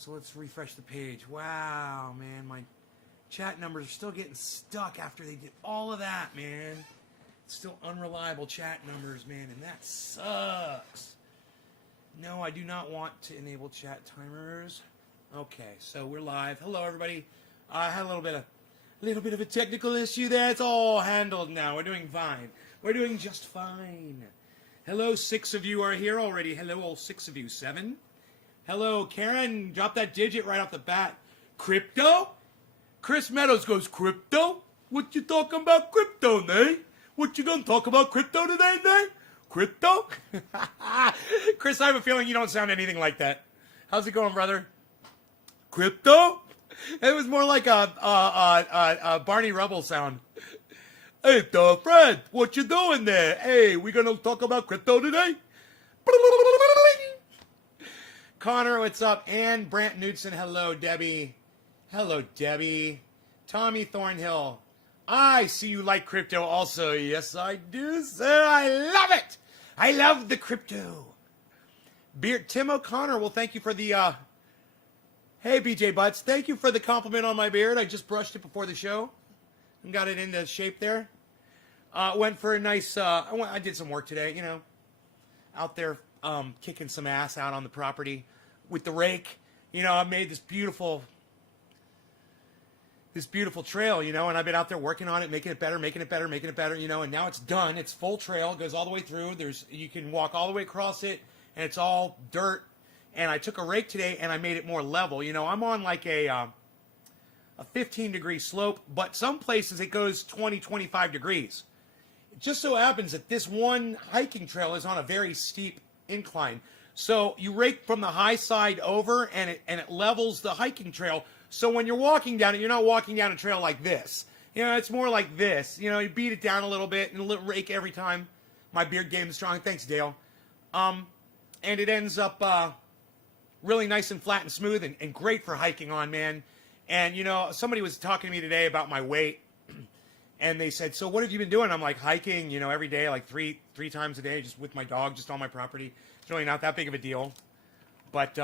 So let's refresh the page. Wow, man, my chat numbers are still getting stuck after they did all of that, man. It's still unreliable chat numbers, man, and that sucks. No, I do not want to enable chat timers. Okay, so we're live. Hello, everybody. I had a little bit of a technical issue there. It's all handled now. We're doing fine. We're doing just fine. Hello, 6 of you are here already. Hello, all 6 of you. 7. Hello, Karen. Drop that digit right off the bat. Crypto? Chris Meadows goes, crypto? What you talking about crypto, Nay? What you gonna talk about crypto today, Nay? Crypto? Chris, I have a feeling you don't sound anything like that. How's it going, brother? Crypto? It was more like a Barney Rubble sound. Hey, Fred, what you doing there? Hey, we gonna talk about crypto today? Connor, what's up? Ann Brant Knudsen, hello, Debbie. Hello, Debbie. Tommy Thornhill, I see you like crypto also. Yes, I do, sir. I love it. I love the crypto. Tim O'Connor, well, thank you for the, hey, BJ Butts, thank you for the compliment on my beard. I just brushed it before the show and got it into shape there. Went for a nice, I did some work today, you know, out there kicking some ass out on the property with the rake. You know, I made this beautiful trail, you know, and I've been out there working on it, making it better, you know, and now it's done. It's full trail, it goes all the way through. You can walk all the way across it, and it's all dirt. And I took a rake today, and I made it more level. You know, I'm on like a 15-degree slope, but some places it goes 20, 25 degrees. It just so happens that this one hiking trail is on a very steep incline. So you rake from the high side over, and it levels the hiking trail. So when you're walking down it, you're not walking down a trail like this. You know, it's more like this. You know, you beat it down a little bit and rake every time. My beard game is strong. Thanks, Dale. And it ends up really nice and flat and smooth and great for hiking on, man. And, you know, somebody was talking to me today about my weight. And they said, so what have you been doing? I'm like, hiking, you know, every day, like three times a day, just with my dog, just on my property. It's really not that big of a deal. But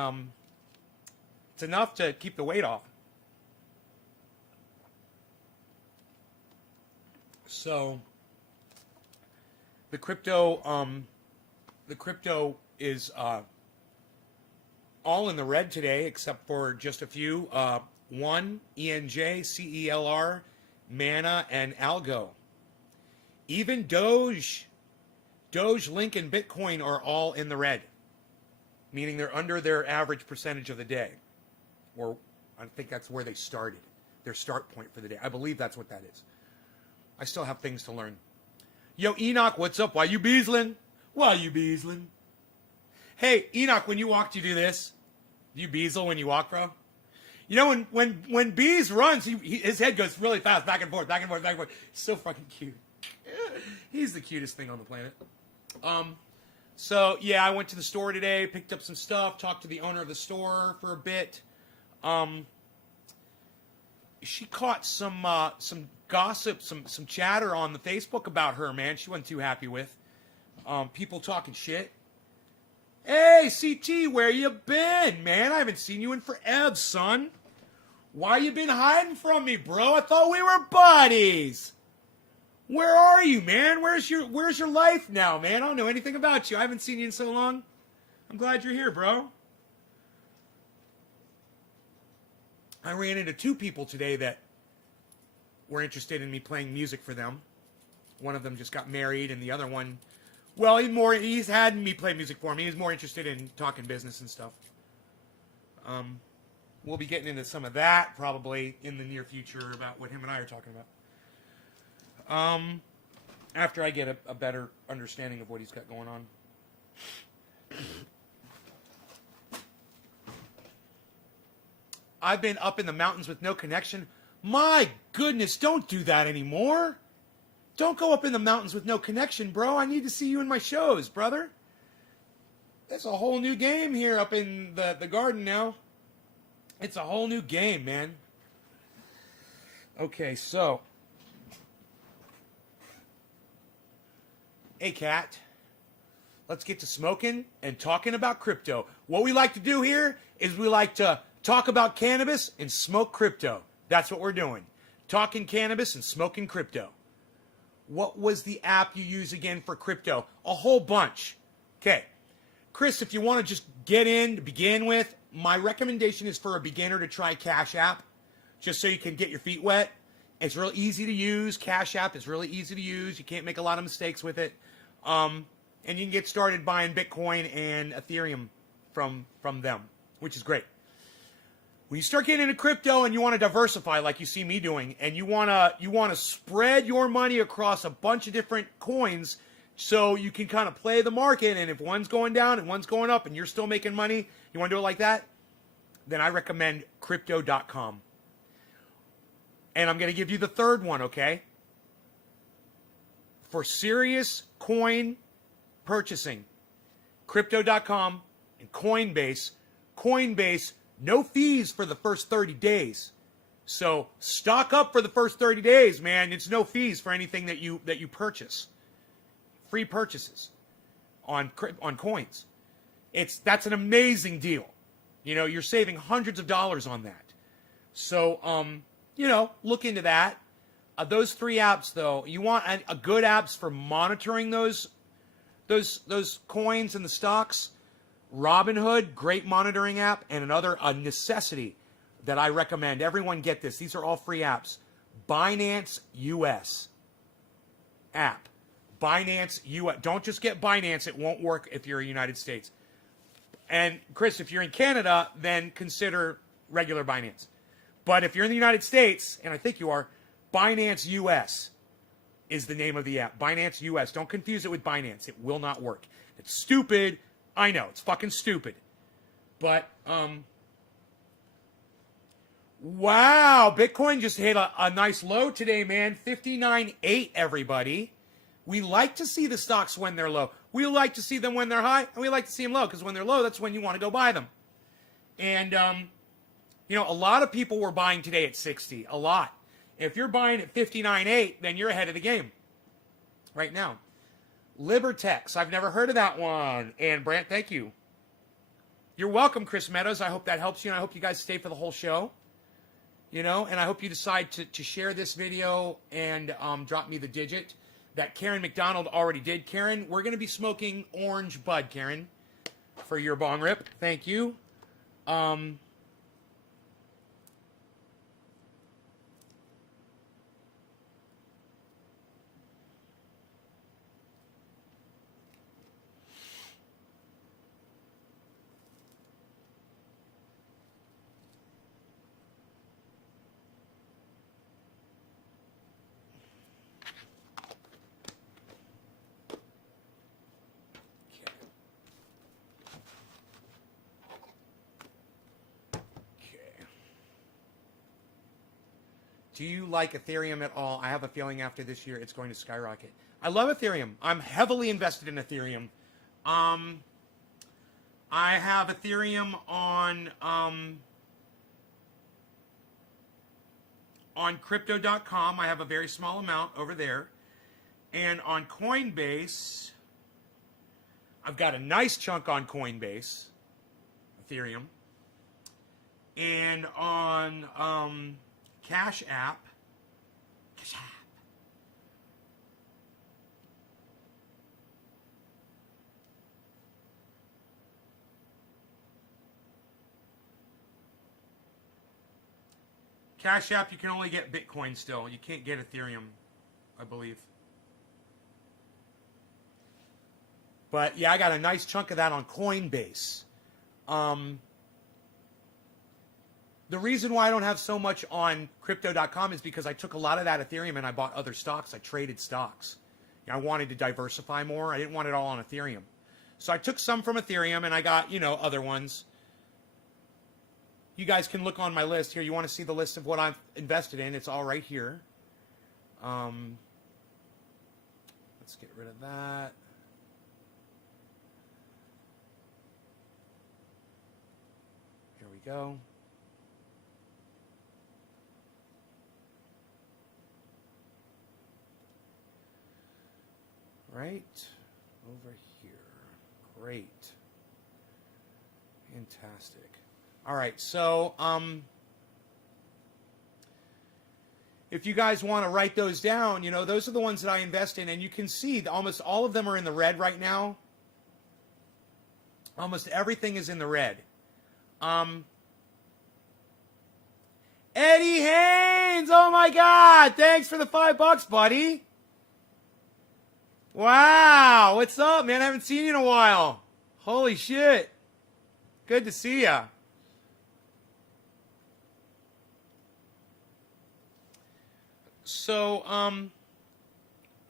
it's enough to keep the weight off. So the crypto is all in the red today, except for just a few. One, ENJ, CELR, Mana, and Algo. Even Doge, Link, and Bitcoin are all in the red, meaning they're under their average percentage of the day. Or I think that's where they started, their start point for the day. I believe that's what that is. I still have things to learn. Yo, Enoch, what's up? Why you beasling? Why you beasling? Hey, Enoch, when you walk, do you do this? Do you beazle when you walk, bro? You know, when Bees runs, his head goes really fast, back and forth, back and forth, back and forth. He's so fucking cute. He's the cutest thing on the planet. So, yeah, I went to the store today, picked up some stuff, talked to the owner of the store for a bit. She caught some gossip, some chatter on the Facebook about her, man. She wasn't too happy with. People talking shit. Hey, CT, where you been, man? I haven't seen you in forever, son. Why you been hiding from me, bro? I thought we were buddies. Where are you, man? Where's your life now, man? I don't know anything about you. I haven't seen you in so long. I'm glad you're here, bro. I ran into 2 people today that were interested in me playing music for them. One of them just got married, and the other one, well, he's had me play music for him. He's more interested in talking business and stuff. We'll be getting into some of that probably in the near future about what him and I are talking about. After I get a better understanding of what he's got going on. I've been up in the mountains with no connection. My goodness, don't do that anymore. Don't go up in the mountains with no connection, bro. I need to see you in my shows, brother. It's a whole new game here up in the garden now. It's a whole new game, man. Okay, so. Hey, Cat. Let's get to smoking and talking about crypto. What we like to do here is we like to talk about cannabis and smoke crypto. That's what we're doing. Talking cannabis and smoking crypto. What was the app you use again for crypto? A whole bunch. Okay. Chris, if you want to just get in to begin with, my recommendation is for a beginner to try Cash App, just so you can get your feet wet. It's real easy to use. Cash App is really easy to use. You can't make a lot of mistakes with it. And you can get started buying Bitcoin and Ethereum from them, which is great. When you start getting into crypto and you want to diversify like you see me doing, and you want to spread your money across a bunch of different coins so you can kind of play the market, and if one's going down and one's going up and you're still making money, you want to do it like that, then I recommend crypto.com. And I'm going to give you the third one, okay? For serious coin purchasing, crypto.com and Coinbase. Coinbase, no fees for the first 30 days. So stock up for the first 30 days, man. It's no fees for anything that you purchase. Free purchases on coins. That's an amazing deal. You know, you're saving hundreds of dollars on that. So, you know, look into that. Those three apps, though, you want a good apps for monitoring those coins and the stocks. Robinhood, great monitoring app, and a necessity that I recommend. Everyone get this. These are all free apps. Binance US app. Binance US. Don't just get Binance. It won't work if you're in the United States. And Chris, if you're in Canada, then consider regular Binance. But if you're in the United States, and I think you are, Binance US is the name of the app. Binance US. Don't confuse it with Binance. It will not work. It's stupid. I know, it's fucking stupid. But, wow, Bitcoin just hit a nice low today, man. 59.8, everybody. We like to see the stocks when they're low. We like to see them when they're high, and we like to see them low, because when they're low, that's when you want to go buy them. And, you know, a lot of people were buying today at 60. A lot. If you're buying at 59.8, then you're ahead of the game right now. Libertex, I've never heard of that one. And Brant, thank you. You're welcome, Chris Meadows. I hope that helps you, and I hope you guys stay for the whole show. You know, and I hope you decide to share this video and drop me the digit that Karen McDonald already did. Karen, we're going to be smoking orange bud, Karen, for your bong rip. Thank you. Do you like Ethereum at all? I have a feeling after this year it's going to skyrocket. I love Ethereum. I'm heavily invested in Ethereum. I have Ethereum on Crypto.com. I have a very small amount over there. And on Coinbase, I've got a nice chunk on Coinbase, Ethereum. And on Cash App. Cash App, you can only get Bitcoin still. You can't get Ethereum, I believe. But yeah, I got a nice chunk of that on Coinbase. The reason why I don't have so much on Crypto.com is because I took a lot of that Ethereum and I bought other stocks. I traded stocks. I wanted to diversify more. I didn't want it all on Ethereum. So I took some from Ethereum and I got, you know, other ones. You guys can look on my list here. You want to see the list of what I've invested in. It's all right here. Let's get rid of that. Here we go. Right over here. Great. Fantastic. All right, so if you guys want to write those down, you know, those are the ones that I invest in, and you can see that almost all of them are in the red right now. Almost everything is in the red. Eddie Haynes, oh my God, thanks for the $5, buddy. Wow, what's up, man? I haven't seen you in a while. Holy shit. Good to see ya. So,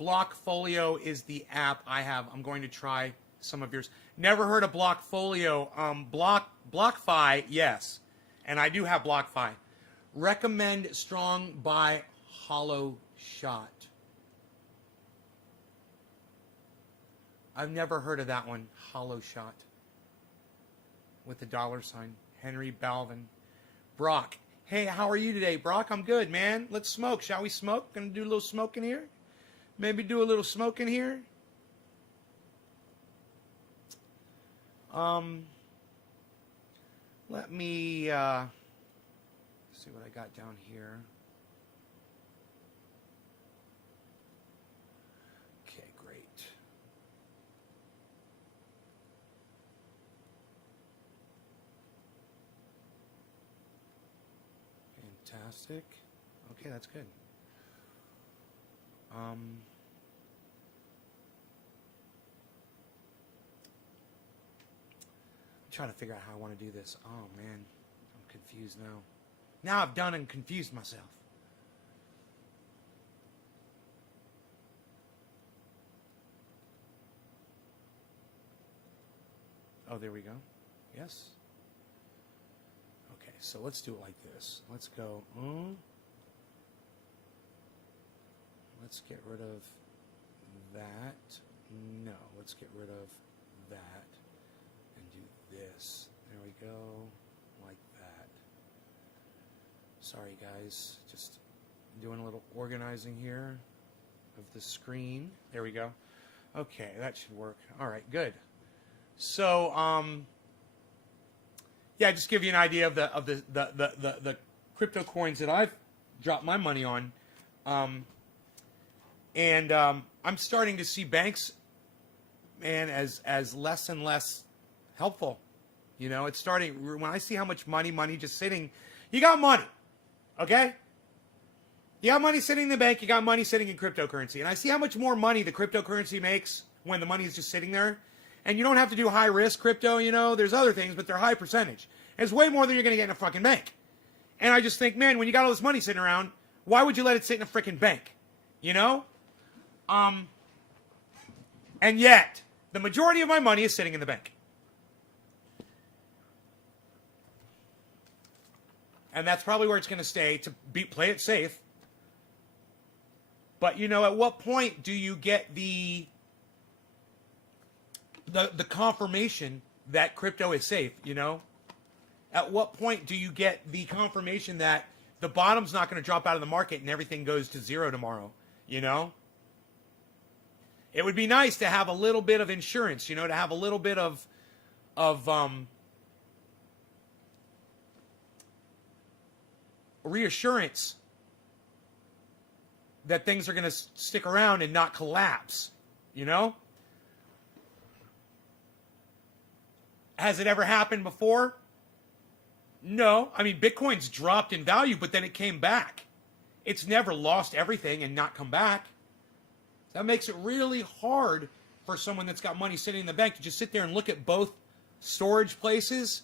Blockfolio is the app I have. I'm going to try some of yours. Never heard of Blockfolio. BlockFi, yes. And I do have BlockFi. Recommend Strong by Hollow Shot. I've never heard of that one. Hollow Shot. With the $. Henry Balvin. Brock. Hey, how are you today, Brock? I'm good, man. Let's smoke. Shall we smoke? Gonna do a little smoking here? Maybe do a little smoking here? Let me see what I got down here. Okay, great. Fantastic. Okay, that's good. I'm trying to figure out how I want to do this. Oh, man. I'm confused now. Now I've done and confused myself. Oh, there we go. Yes. Okay, so let's do it like this. Let's go. Let's get rid of that. No, let's get rid of that. And do this. There we go. Like that. Sorry, guys. Just doing a little organizing here of the screen. There we go. Okay, that should work. All right, good. So, yeah, just give you an idea of the crypto coins that I've dropped my money on. And I'm starting to see banks, man, as less and less helpful. You know, it's starting, when I see how much money just sitting, you got money, okay? You got money sitting in the bank, you got money sitting in cryptocurrency. And I see how much more money the cryptocurrency makes when the money is just sitting there. And you don't have to do high risk crypto, you know, there's other things, but they're high percentage. And it's way more than you're going to get in a fucking bank. And I just think, man, when you got all this money sitting around, why would you let it sit in a freaking bank? You know? And yet, the majority of my money is sitting in the bank. And that's probably where it's going to stay, to play it safe. But, you know, at what point do you get the confirmation that crypto is safe, you know? At what point do you get the confirmation that the bottom's not going to drop out of the market and everything goes to zero tomorrow, you know? It would be nice to have a little bit of insurance, you know, to have a little bit of reassurance that things are going to stick around and not collapse, you know? Has it ever happened before? No. I mean, Bitcoin's dropped in value, but then it came back. It's never lost everything and not come back. That makes it really hard for someone that's got money sitting in the bank to just sit there and look at both storage places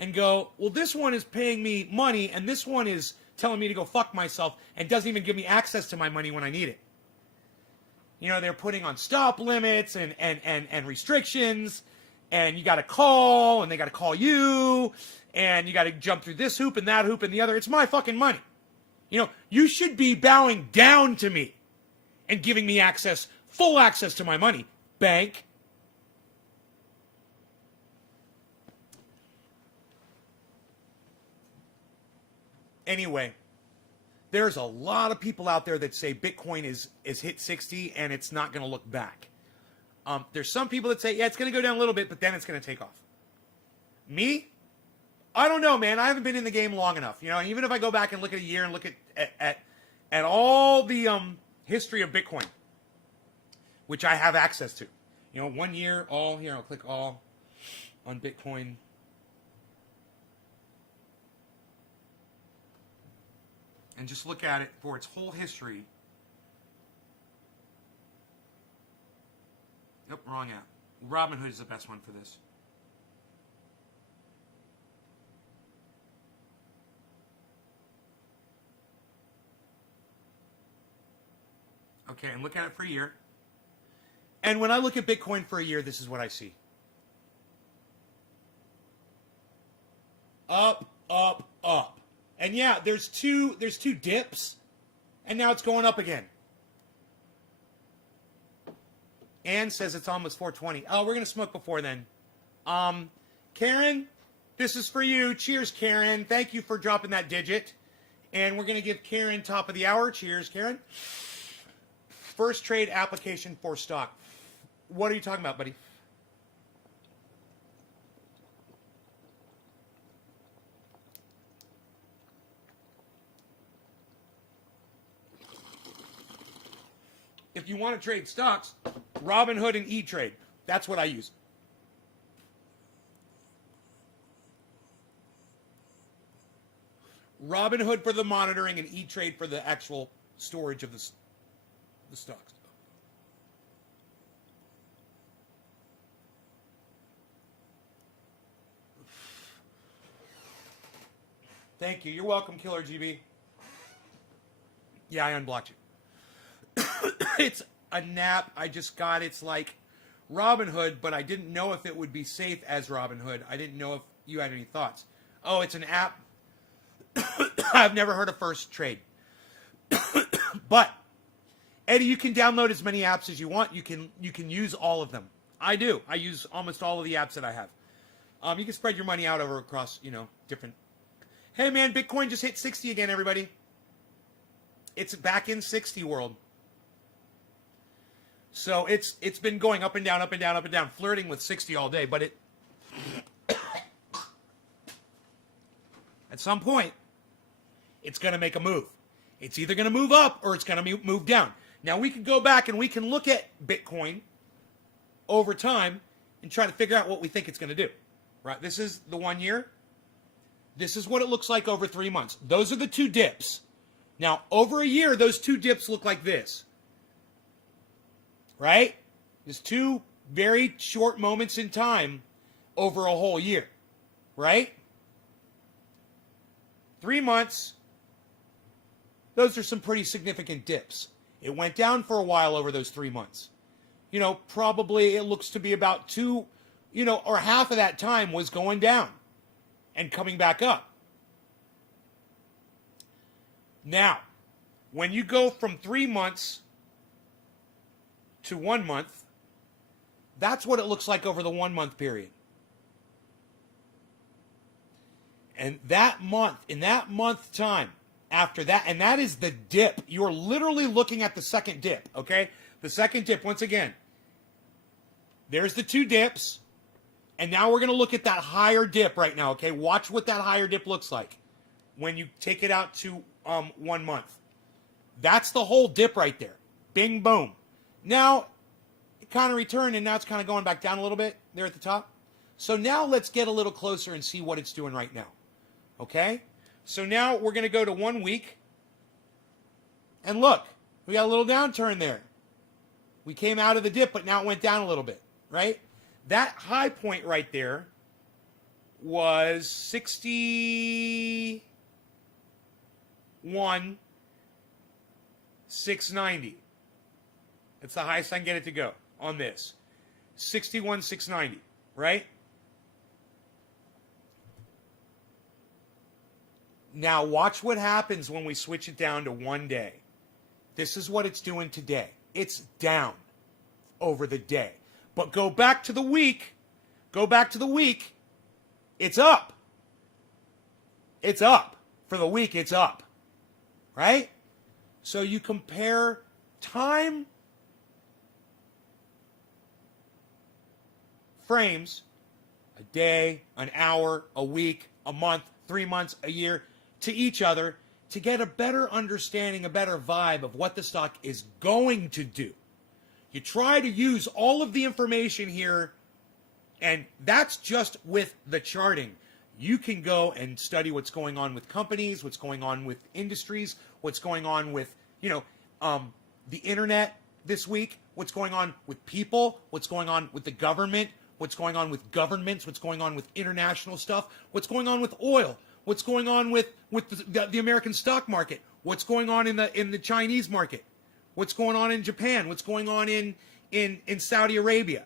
and go, well, this one is paying me money and this one is telling me to go fuck myself and doesn't even give me access to my money when I need it. You know, they're putting on stop limits and restrictions, and you got to call, and they got to call you, and you got to jump through this hoop and that hoop and the other. It's my fucking money. You know, you should be bowing down to me and giving me access, full access to my money, bank. Anyway, there's a lot of people out there that say Bitcoin is hit 60 and it's not going to look back. There's some people that say, yeah, it's going to go down a little bit, but then it's going to take off. Me, I don't know, man. I haven't been in the game long enough. You know, even if I go back and look at a year and look at all the history of Bitcoin, which I have access to. You know, 1 year, all here. I'll click all on Bitcoin. And just look at it for its whole history. Nope, wrong app. Robinhood is the best one for this. Okay, and look at it for a year. And when I look at Bitcoin for a year, this is what I see. Up, up, up. And yeah, there's two dips, and now it's going up again. Ann says it's almost 4:20. Oh, we're gonna smoke before then. Karen, this is for you. Cheers, Karen. Thank you for dropping that digit. And we're gonna give Karen top of the hour. Cheers, Karen. First trade application for stock. What are you talking about, buddy? If you want to trade stocks, Robinhood and E-Trade. That's what I use. Robinhood for the monitoring and E-Trade for the actual storage of the stocks. Thank you. You're welcome, Killer GB. Yeah, I unblocked you. It's a nap. I just got. It's like Robinhood, but I didn't know if it would be safe as Robinhood. I didn't know if you had any thoughts. Oh, it's an app. I've never heard of First Trade. But Eddie, you can download as many apps as you want. You can use all of them. I do. I use almost all of the apps that I have. You can spread your money out over across, different. Hey man, Bitcoin just hit 60 again, everybody. It's back in 60 world. So it's been going up and down, up and down, up and down, flirting with 60 all day. But at some point, it's going to make a move. It's either going to move up or it's going to move down. Now, we can go back and we can look at Bitcoin over time and try to figure out what we think it's going to do. Right? This is the 1 year. This is what it looks like over 3 months. Those are the two dips. Now, over a year, those two dips look like this. Right? There's two very short moments in time over a whole year. Right? 3 months. Those are some pretty significant dips. It went down for a while over those 3 months. Probably it looks to be about two, or half of that time was going down and coming back up. Now, when you go from 3 months to 1 month, that's what it looks like over the 1 month period. And in that month time, after that, and that is the dip. You're literally looking at the second dip, okay? The second dip, once again, there's the two dips, and now we're going to look at that higher dip right now, okay? Watch what that higher dip looks like when you take it out to 1 month. That's the whole dip right there. Bing, boom. Now, it kind of returned, and now it's kind of going back down a little bit there at the top. So now let's get a little closer and see what it's doing right now, okay? So now we're going to go to 1 week. And look, we got a little downturn there. We came out of the dip, but now it went down a little bit, right? That high point right there was 61,690. That's the highest I can get it to go on this. 61,690, right? Now, watch what happens when we switch it down to 1 day. This is what it's doing today. It's down over the day. But go back to the week. It's up. It's up. For the week, it's up. Right? So you compare time frames, a day, an hour, a week, a month, 3 months, a year to each other to get a better understanding, a better vibe of what the stock is going to do. You try to use all of the information here, and that's just with the charting. You can go and study what's going on with companies, what's going on with industries, what's going on with, the internet this week, what's going on with people, what's going on with the government, what's going on with governments, what's going on with international stuff, what's going on with oil, what's going on with the American stock market, what's going on in the Chinese market, what's going on in Japan, what's going on in Saudi Arabia.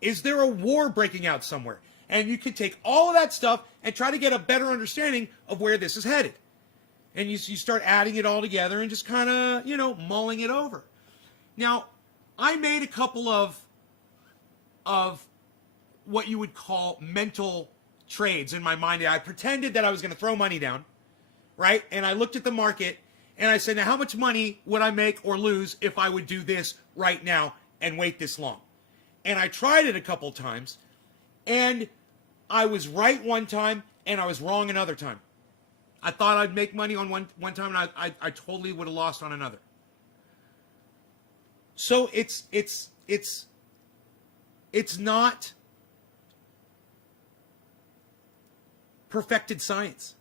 Is there a war breaking out somewhere? And you can take all of that stuff and try to get a better understanding of where this is headed. And you start adding it all together and just kind of, mulling it over. Now, I made a couple of what you would call mental trades in my mind. I pretended that I was going to throw money down, right? And I looked at the market and I said, now how much money would I make or lose if I would do this right now and wait this long? And I tried it a couple times, and I was right one time and I was wrong another time. I thought I'd make money on one time, and I totally would have lost on another. So it's not perfected science.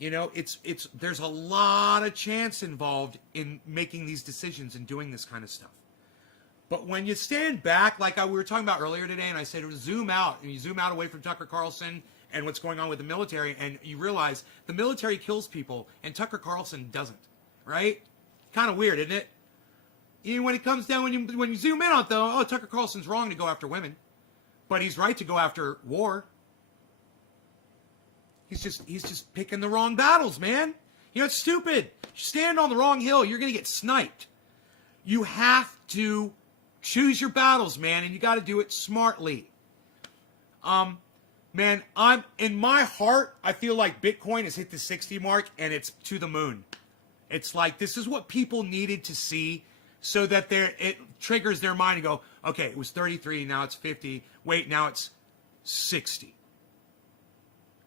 There's a lot of chance involved in making these decisions and doing this kind of stuff. But when you stand back, like we were talking about earlier today, and I said zoom out, and you zoom out away from Tucker Carlson and what's going on with the military, and you realize the military kills people, and Tucker Carlson doesn't, right? Kind of weird, isn't it? Even when it comes down, when you zoom in on it, though, Tucker Carlson's wrong to go after women, but he's right to go after war. He's just picking the wrong battles, man. It's stupid. You stand on the wrong hill, you're going to get sniped. You have to choose your battles, man, and you got to do it smartly. Man, I'm in my heart, I feel like Bitcoin has hit the 60 mark and it's to the moon. It's like this is what people needed to see so that it triggers their mind to go, okay, it was 33, now it's 50. Wait, now it's 60.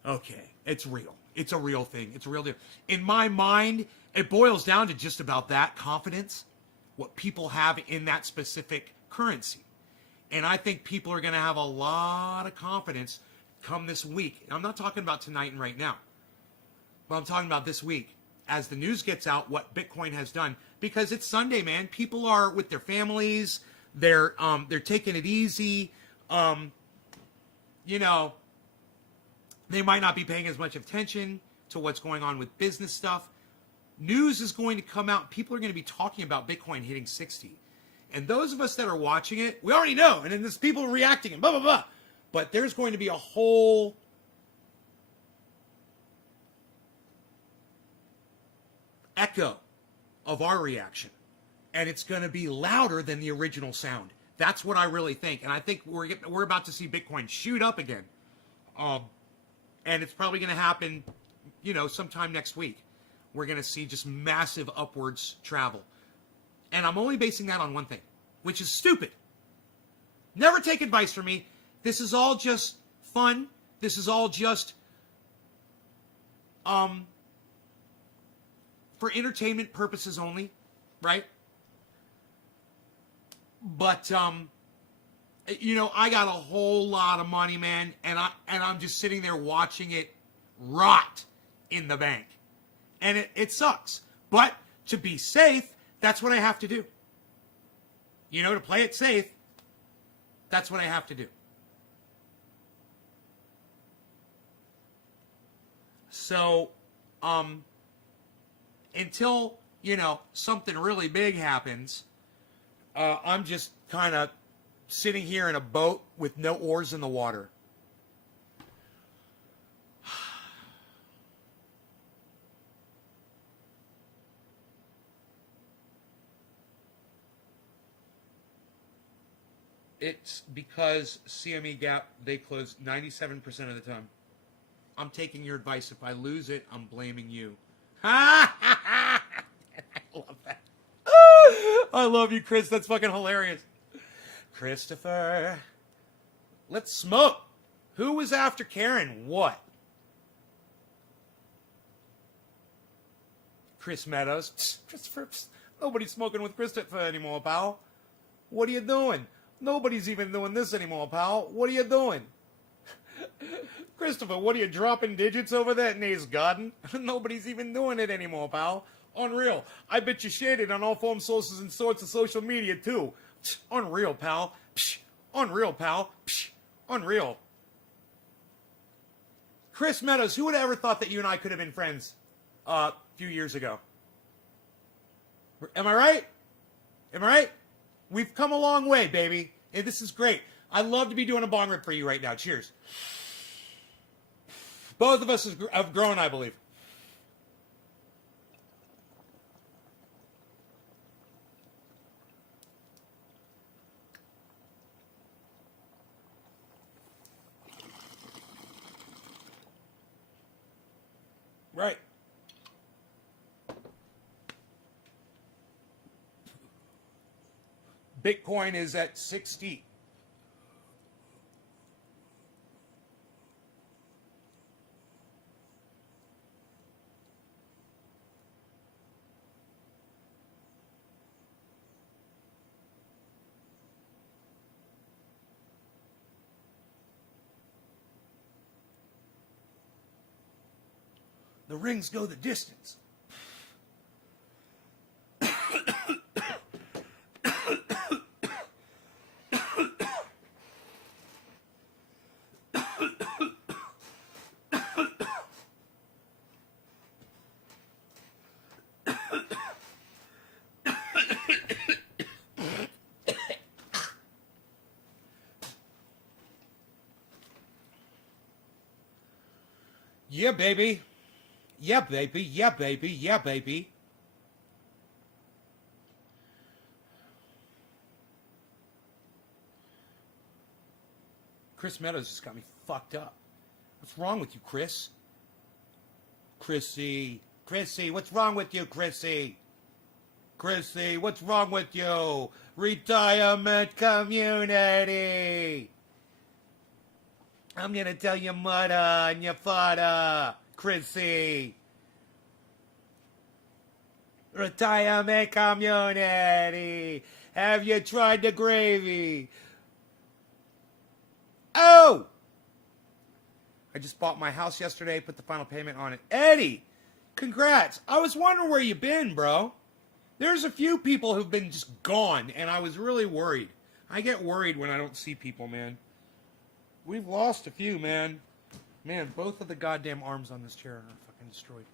Okay, it's real. It's a real thing. It's a real deal. In my mind, it boils down to just about that, confidence, what people have in that specific currency. And I think people are going to have a lot of confidence come this week. And I'm not talking about tonight and right now, but I'm talking about this week as the news gets out what Bitcoin has done, because it's Sunday, man. People are with their families. They're taking it easy. They might not be paying as much attention to what's going on with business stuff. News is going to come out. People are going to be talking about Bitcoin hitting 60. And those of us that are watching it, we already know. And then there's people reacting and blah, blah, blah. But there's going to be a whole echo of our reaction. And it's going to be louder than the original sound. That's what I really think. And I think we're about to see Bitcoin shoot up again. And it's probably going to happen, sometime next week. We're going to see just massive upwards travel. And I'm only basing that on one thing, which is stupid. Never take advice from me. This is all just fun. This is all just for entertainment purposes only, right? But I got a whole lot of money, man, and I'm just sitting there watching it rot in the bank. And it sucks. But to be safe, that's what I have to do. To play it safe, that's what I have to do. So, until, something really big happens, I'm just kind of sitting here in a boat with no oars in the water. It's because CME Gap, they close 97% of the time. I'm taking your advice. If I lose it, I'm blaming you. I love that. I love you, Chris. That's fucking hilarious. Christopher. Let's smoke. Who was after Karen? What? Chris Meadows. Christopher, nobody's smoking with Christopher anymore, pal. What are you doing? Nobody's even doing this anymore, pal. What are you doing? Christopher, what are you dropping digits over that Nate's garden? Nobody's even doing it anymore, pal. Unreal. I bet you shared it on all form sources and sorts of social media, too. Unreal, pal. Unreal, pal. Unreal. Chris Meadows, who would have ever thought that you and I could have been friends a few years ago? Am I right? Am I right? We've come a long way, baby. And this is great. I'd love to be doing a bong rip for you right now. Cheers. Both of us have grown, I believe. Right. Bitcoin is at 60. The rings go the distance. Yeah, baby. Yeah, baby. Yeah, baby. Yeah, baby. Chris Meadows just got me fucked up. What's wrong with you, Chris? Chrissy. Chrissy, what's wrong with you, Chrissy? Chrissy, what's wrong with you? Retirement community. I'm gonna tell your mother and your father, Chrissy. Retirement community. Have you tried the gravy? Oh! I just bought my house yesterday, put the final payment on it. Eddie, congrats. I was wondering where you been, bro. There's a few people who've been just gone, and I was really worried. I get worried when I don't see people, man. We've lost a few, man. Man, both of the goddamn arms on this chair are fucking destroyed.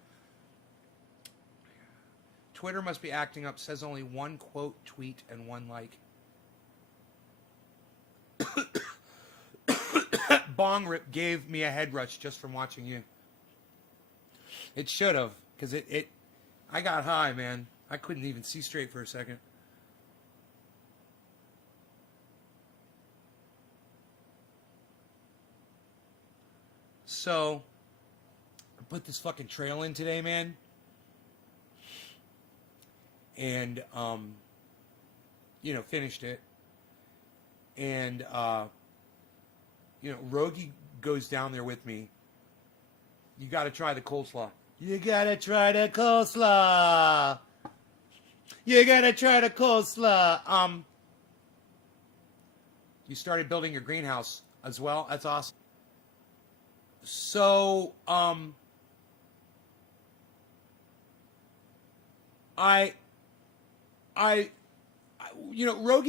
Twitter must be acting up. Says only one quote, tweet, and one like. Bong rip gave me a head rush just from watching you. It should have, because I got high, man. I couldn't even see straight for a second. So, I put this fucking trail in today, man. And, finished it. And, Rogie goes down there with me. You got to try the coleslaw. You got to try the coleslaw. You got to try the coleslaw. You started building your greenhouse as well. That's awesome. So, Rogie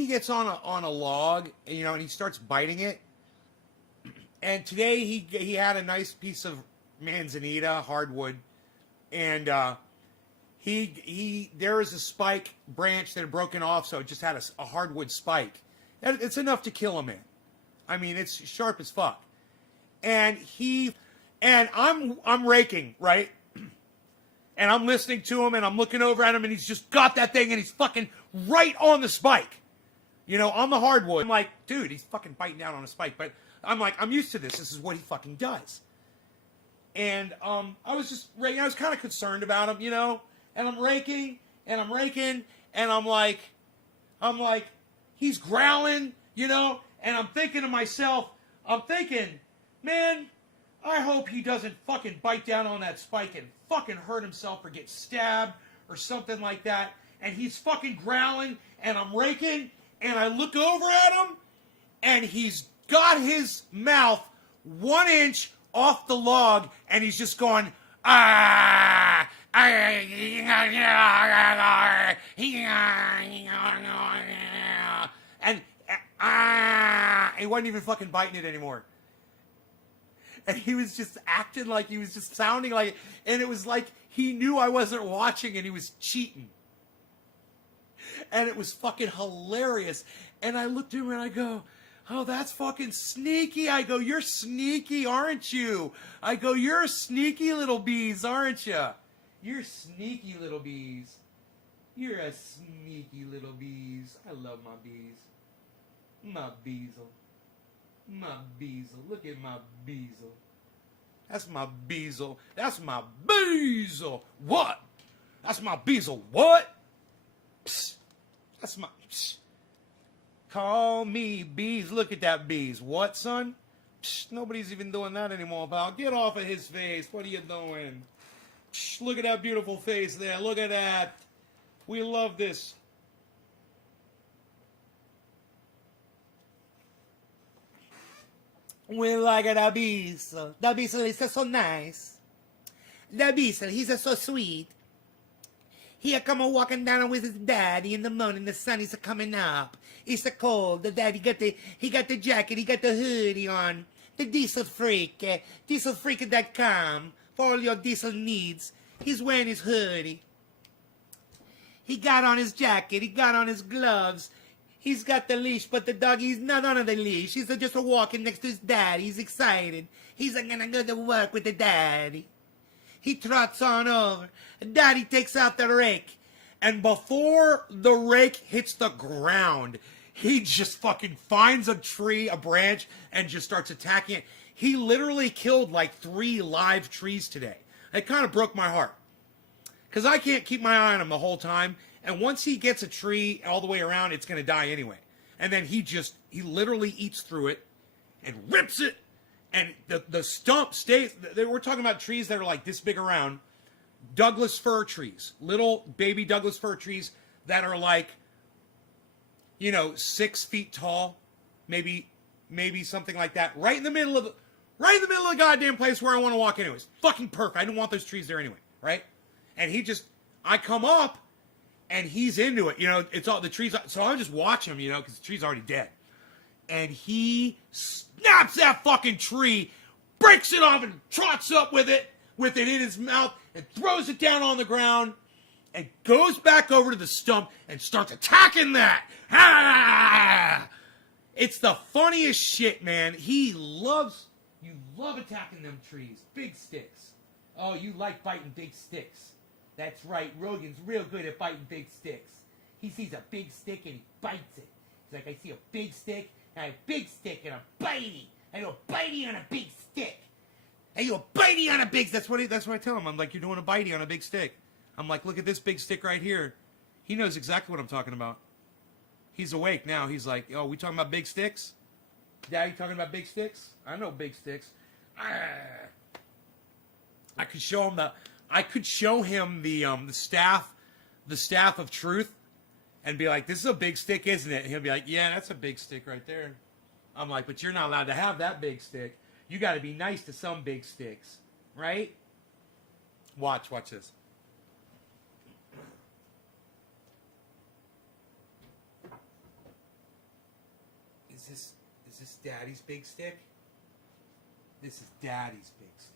gets on a log, and he starts biting it. And today he had a nice piece of manzanita hardwood, and there is a spike branch that had broken off, so it just had a hardwood spike. It's enough to kill a man. I mean, it's sharp as fuck. And I'm raking, right? And I'm listening to him, and I'm looking over at him, and he's just got that thing, and he's fucking right on the spike. On the hardwood. I'm like, dude, he's fucking biting down on a spike. But I'm like, I'm used to this. This is what he fucking does. And I was just raking. I was kind of concerned about him, And I'm raking, and I'm like, he's growling, And I'm thinking to myself, man, I hope he doesn't fucking bite down on that spike and fucking hurt himself or get stabbed or something like that. And he's fucking growling, and I'm raking, and I look over at him, and he's got his mouth 1 inch off the log, and he's just going, ah, and he wasn't even fucking biting it anymore. And he was just acting like he was just sounding like it. And it was like he knew I wasn't watching and he was cheating. And it was fucking hilarious. And I looked at him and I go, oh, that's fucking sneaky. I go, you're sneaky, aren't you? I go, you're sneaky little bees, aren't you? You're sneaky little bees. You're a sneaky little bees. I love my bees. My beezel. My beezel. Look at my beezel. That's my beezel. That's my beezel. What? That's my beezel. What? Psst. That's my... Psst. Call me bees. Look at that bees. What, son? Psst. Nobody's even doing that anymore, pal. Get off of his face. What are you doing? Psst. Look at that beautiful face there. Look at that. We love this. We like the beezel. The beezel is so nice. The beezel, he's so sweet. He come walking down with his daddy in the morning. The sun is coming up. It's a cold. The daddy got the jacket. He got the hoodie on. The diesel freak. Dieselfreak.com for all your diesel needs. He's wearing his hoodie. He got on his jacket. He got on his gloves. He's got the leash, but the dog, he's not on the leash. He's just walking next to his dad. He's excited. He's gonna go to work with the daddy. He trots on over. Daddy takes out the rake. And before the rake hits the ground, he just fucking finds a tree, a branch, and just starts attacking it. He literally killed like 3 live trees today. It kind of broke my heart. Because I can't keep my eye on him the whole time. And once he gets a tree all the way around, it's going to die anyway. And then he literally eats through it and rips it. And the stump stays. We're talking about trees that are like this big around. Douglas fir trees. Little baby Douglas fir trees that are like, 6 feet tall. Maybe something like that. Right in the middle of the goddamn place where I want to walk anyways. Fucking perfect. I didn't want those trees there anyway. Right? And I come up. And he's into it, it's all the trees. So I just watch him, because the tree's already dead. And he snaps that fucking tree, breaks it off and trots up with it in his mouth and throws it down on the ground and goes back over to the stump and starts attacking that. Ah! It's the funniest shit, man. You love attacking them trees. Big sticks. Oh, you like biting big sticks. That's right, Rogan's real good at biting big sticks. He sees a big stick and he bites it. He's like, I see a big stick, and a big stick, and a bitey. I do a bitey on a big stick. I do a bitey on a big stick. That's what I tell him. I'm like, you're doing a bitey on a big stick. I'm like, look at this big stick right here. He knows exactly what I'm talking about. He's awake now. He's like, oh, we talking about big sticks? Daddy talking about big sticks? I know big sticks. I could show him the staff of truth, and be like, "This is a big stick, isn't it?" And he'll be like, "Yeah, that's a big stick right there." I'm like, "But you're not allowed to have that big stick. You got to be nice to some big sticks, right?" Watch this. Is this Daddy's big stick? This is Daddy's big stick.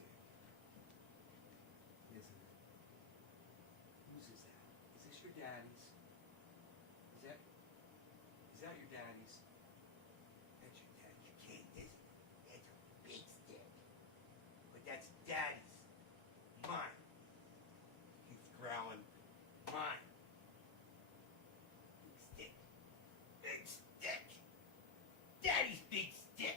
Daddy's. Is that your daddy's? That's your dad. You can't. It's a big stick. But that's Daddy's. Mine. He's growling. Mine. Big stick. Big stick. Daddy's big stick.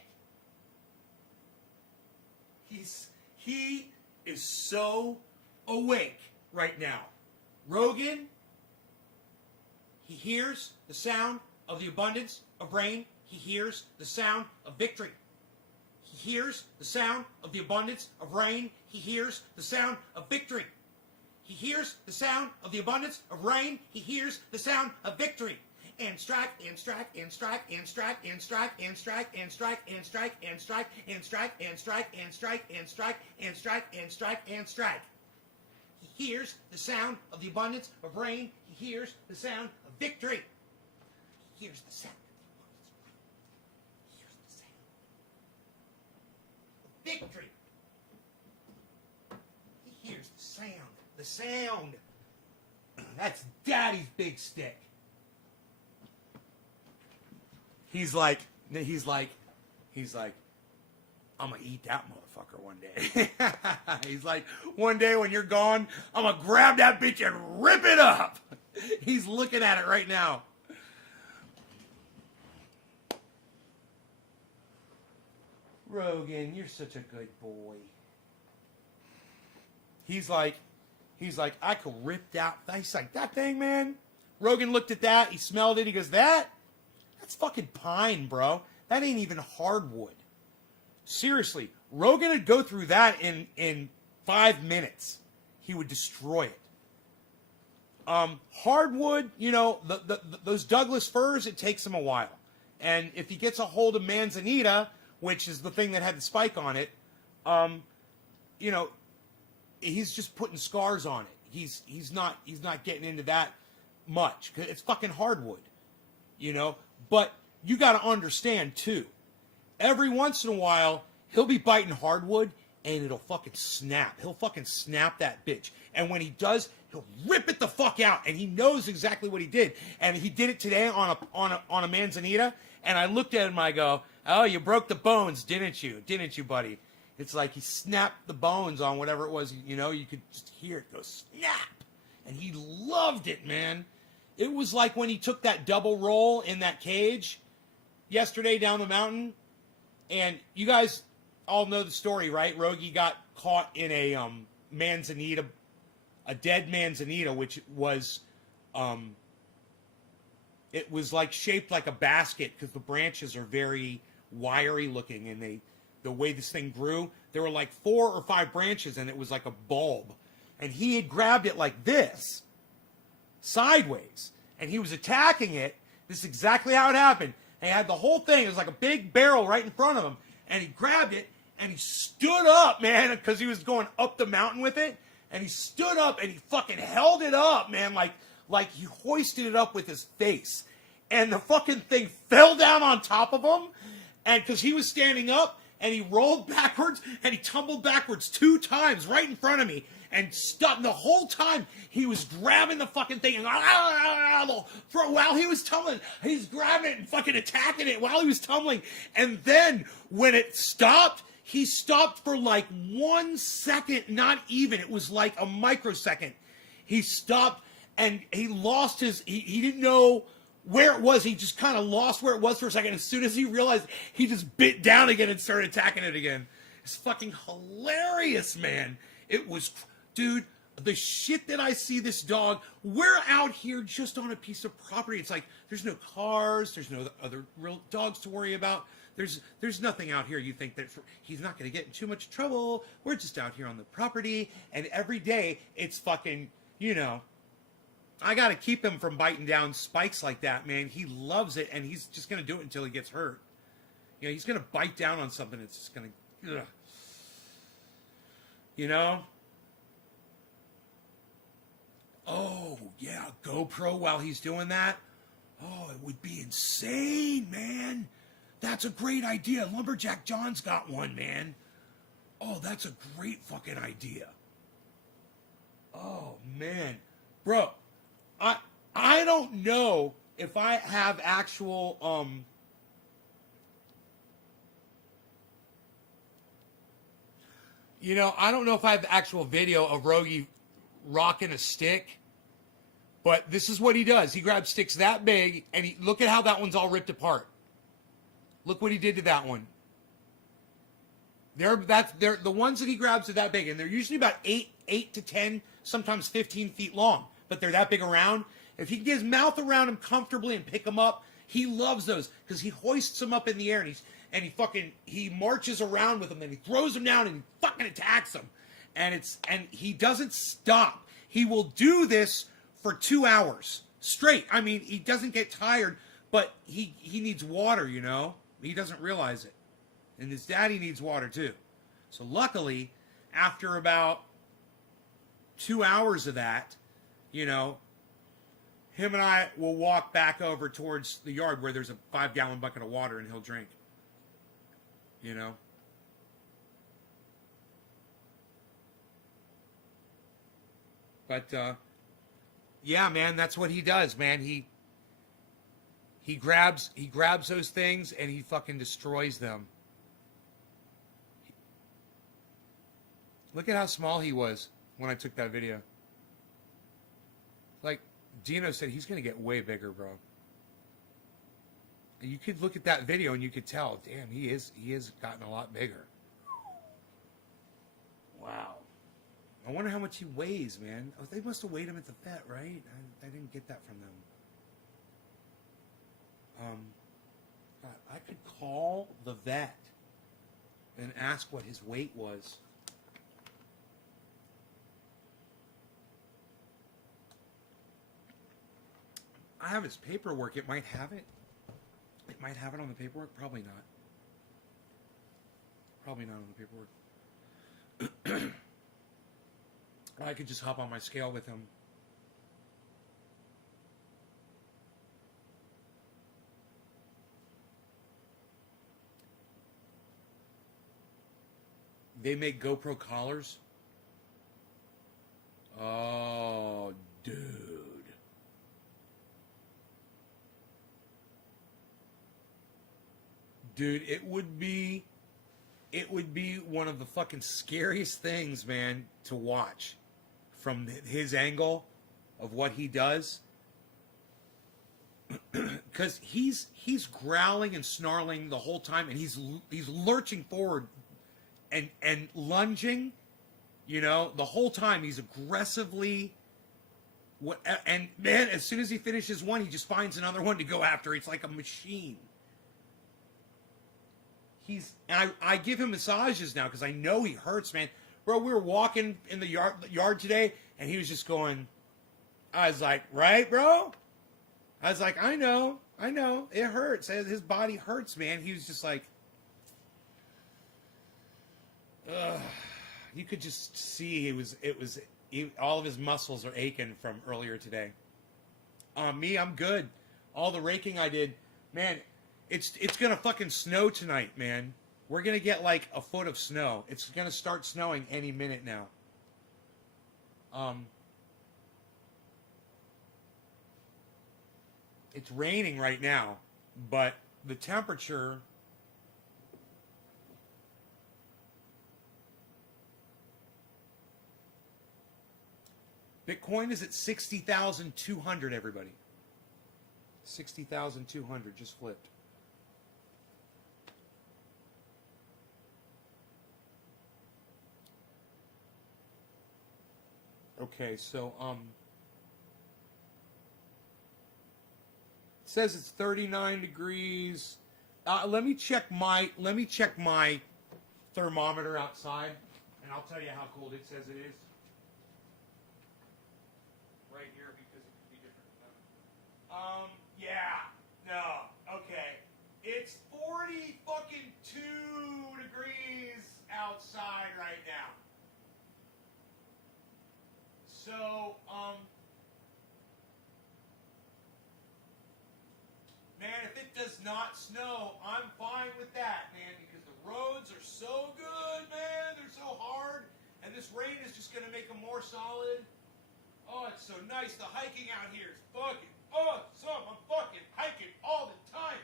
He is so awake right now. Rogan. He hears the sound of the abundance of rain. He hears the sound of victory. He hears the sound of the abundance of rain. He hears the sound of victory. He hears the sound of the abundance of rain. He hears the sound of victory. And strike, and strike, and strike, and strike, and strike, and strike, and strike, and strike, and strike, and strike, and strike, and strike, and strike, and strike, and strike, and strike. He hears the sound of the abundance of rain. He hears the sound of victory. He hears the sound of the abundance of rain. He hears the sound of victory. He hears the sound. The sound. That's Daddy's big stick. He's like, I'm gonna eat that motherfucker one day. He's like, one day when you're gone, I'm gonna grab that bitch and rip it up. He's looking at it right now. Rogan, you're such a good boy. He's like, I could rip that. He's like, that thing, man. Rogan looked at that. He smelled it. He goes, that's fucking pine, bro. That ain't even hardwood. Seriously, Rogan would go through that in 5 minutes. He would destroy it. Hardwood, you know, those Douglas firs, it takes him a while. And if he gets a hold of manzanita, which is the thing that had the spike on it, you know, he's just putting scars on it. He's not getting into that much. It's fucking hardwood, you know. But you got to understand too. Every once in a while, he'll be biting hardwood and it'll fucking snap. He'll fucking snap that bitch. And when he does, he'll rip it the fuck out. And he knows exactly what he did. And he did it today on a manzanita. And I looked at him and I go, oh, you broke the bones, didn't you? Didn't you, buddy? It's like he snapped the bones on whatever it was. You know, you could just hear it go snap. And he loved it, man. It was like when he took that double roll in that cage yesterday down the mountain. And you guys all know the story, right? Rogie got caught in a manzanita, a dead manzanita, which was, it was like shaped like a basket because the branches are very wiry looking, and the way this thing grew, there were like 4 or 5 branches, and it was like a bulb. And he had grabbed it like this, sideways, and he was attacking it. This is exactly how it happened. And he had the whole thing. It was like a big barrel right in front of him. And he grabbed it, and he stood up, man, because he was going up the mountain with it. And he stood up, and he fucking held it up, man, like he hoisted it up with his face. And the fucking thing fell down on top of him. And because he was standing up, and he rolled backwards, and he tumbled backwards 2 times right in front of me. And stopped. The whole time he was grabbing the fucking thing and while he was tumbling, he's grabbing it and fucking attacking it while he was tumbling. And then when it stopped, he stopped for like 1 second, not even. It was like a microsecond. He stopped and he lost his. He didn't know where it was. He just kind of lost where it was for a second. As soon as he realized, he just bit down again and started attacking it again. It's fucking hilarious, man. It was. Dude, the shit that I see this dog, we're out here just on a piece of property. It's like, there's no cars, there's no other real dogs to worry about. There's nothing out here you think that he's not going to get in too much trouble. We're just out here on the property, and every day it's fucking, you know, I got to keep him from biting down spikes like that, man. He loves it, and he's just going to do it until he gets hurt. You know, he's going to bite down on something that's just going to, you know? Oh, yeah, GoPro while he's doing that? Oh, it would be insane, man. That's a great idea. Lumberjack John's got one, man. Oh, that's a great fucking idea. Oh, man. Bro, I don't know if I have actual, you know, I don't know if I have actual video of Rogie rocking a stick, but this is what he does. He grabs sticks that big, and look at how that one's all ripped apart. Look what he did to that one. They're the ones that he grabs are that big, and they're usually about 8 to 10, sometimes 15 feet long, but they're that big around. If he can get his mouth around them comfortably and pick them up, he loves those because he hoists them up in the air, and he marches around with them, and he throws them down and he fucking attacks them. And he doesn't stop. He will do this for 2 hours straight. I mean, he doesn't get tired, but he needs water, you know? He doesn't realize it. And his daddy needs water too. So luckily, after about 2 hours of that, you know, him and I will walk back over towards the yard where there's a 5-gallon bucket of water and he'll drink. You know? But, yeah, man, that's what he does, man. He grabs those things and he fucking destroys them. Look at how small he was when I took that video. Like Dino said, he's going to get way bigger, bro. And you could look at that video and you could tell, damn, he is gotten a lot bigger. Wow. I wonder how much he weighs, man. Oh, they must have weighed him at the vet, right? I didn't get that from them. I could call the vet and ask what his weight was. I have his paperwork. It might have it. It might have it on the paperwork. Probably not. Probably not on the paperwork. I could just hop on my scale with him. They make GoPro collars. Oh, dude. Dude, it would be one of the fucking scariest things, man, to watch from his angle of what he does. Because he's growling and snarling the whole time, and he's lurching forward and lunging, you know, the whole time. He's aggressively, and man, as soon as he finishes one, he just finds another one to go after. It's like a machine. I give him massages now because I know he hurts, man. Bro, we were walking in the yard today, and he was just going. I was like, right, bro? I was like, I know, it hurts. His body hurts, man. He was just like, ugh. You could just see all of his muscles are aching from earlier today. Me, I'm good. All the raking I did, man. It's gonna fucking snow tonight, man. We're gonna get like a foot of snow. It's gonna start snowing any minute now. It's raining right now, but the temperature. Bitcoin is at 60,200, everybody. 60,200 just flipped. Okay, so it says it's 39 degrees. Let me check my thermometer outside, and I'll tell you how cold it says it is. Right here, because it could be different. Yeah, no, okay. It's 40 fucking 2 degrees outside right now. So, man, if it does not snow, I'm fine with that, man, because the roads are so good, man. They're so hard, and this rain is just going to make them more solid. Oh, it's so nice. The hiking out here is fucking awesome. I'm fucking hiking all the time.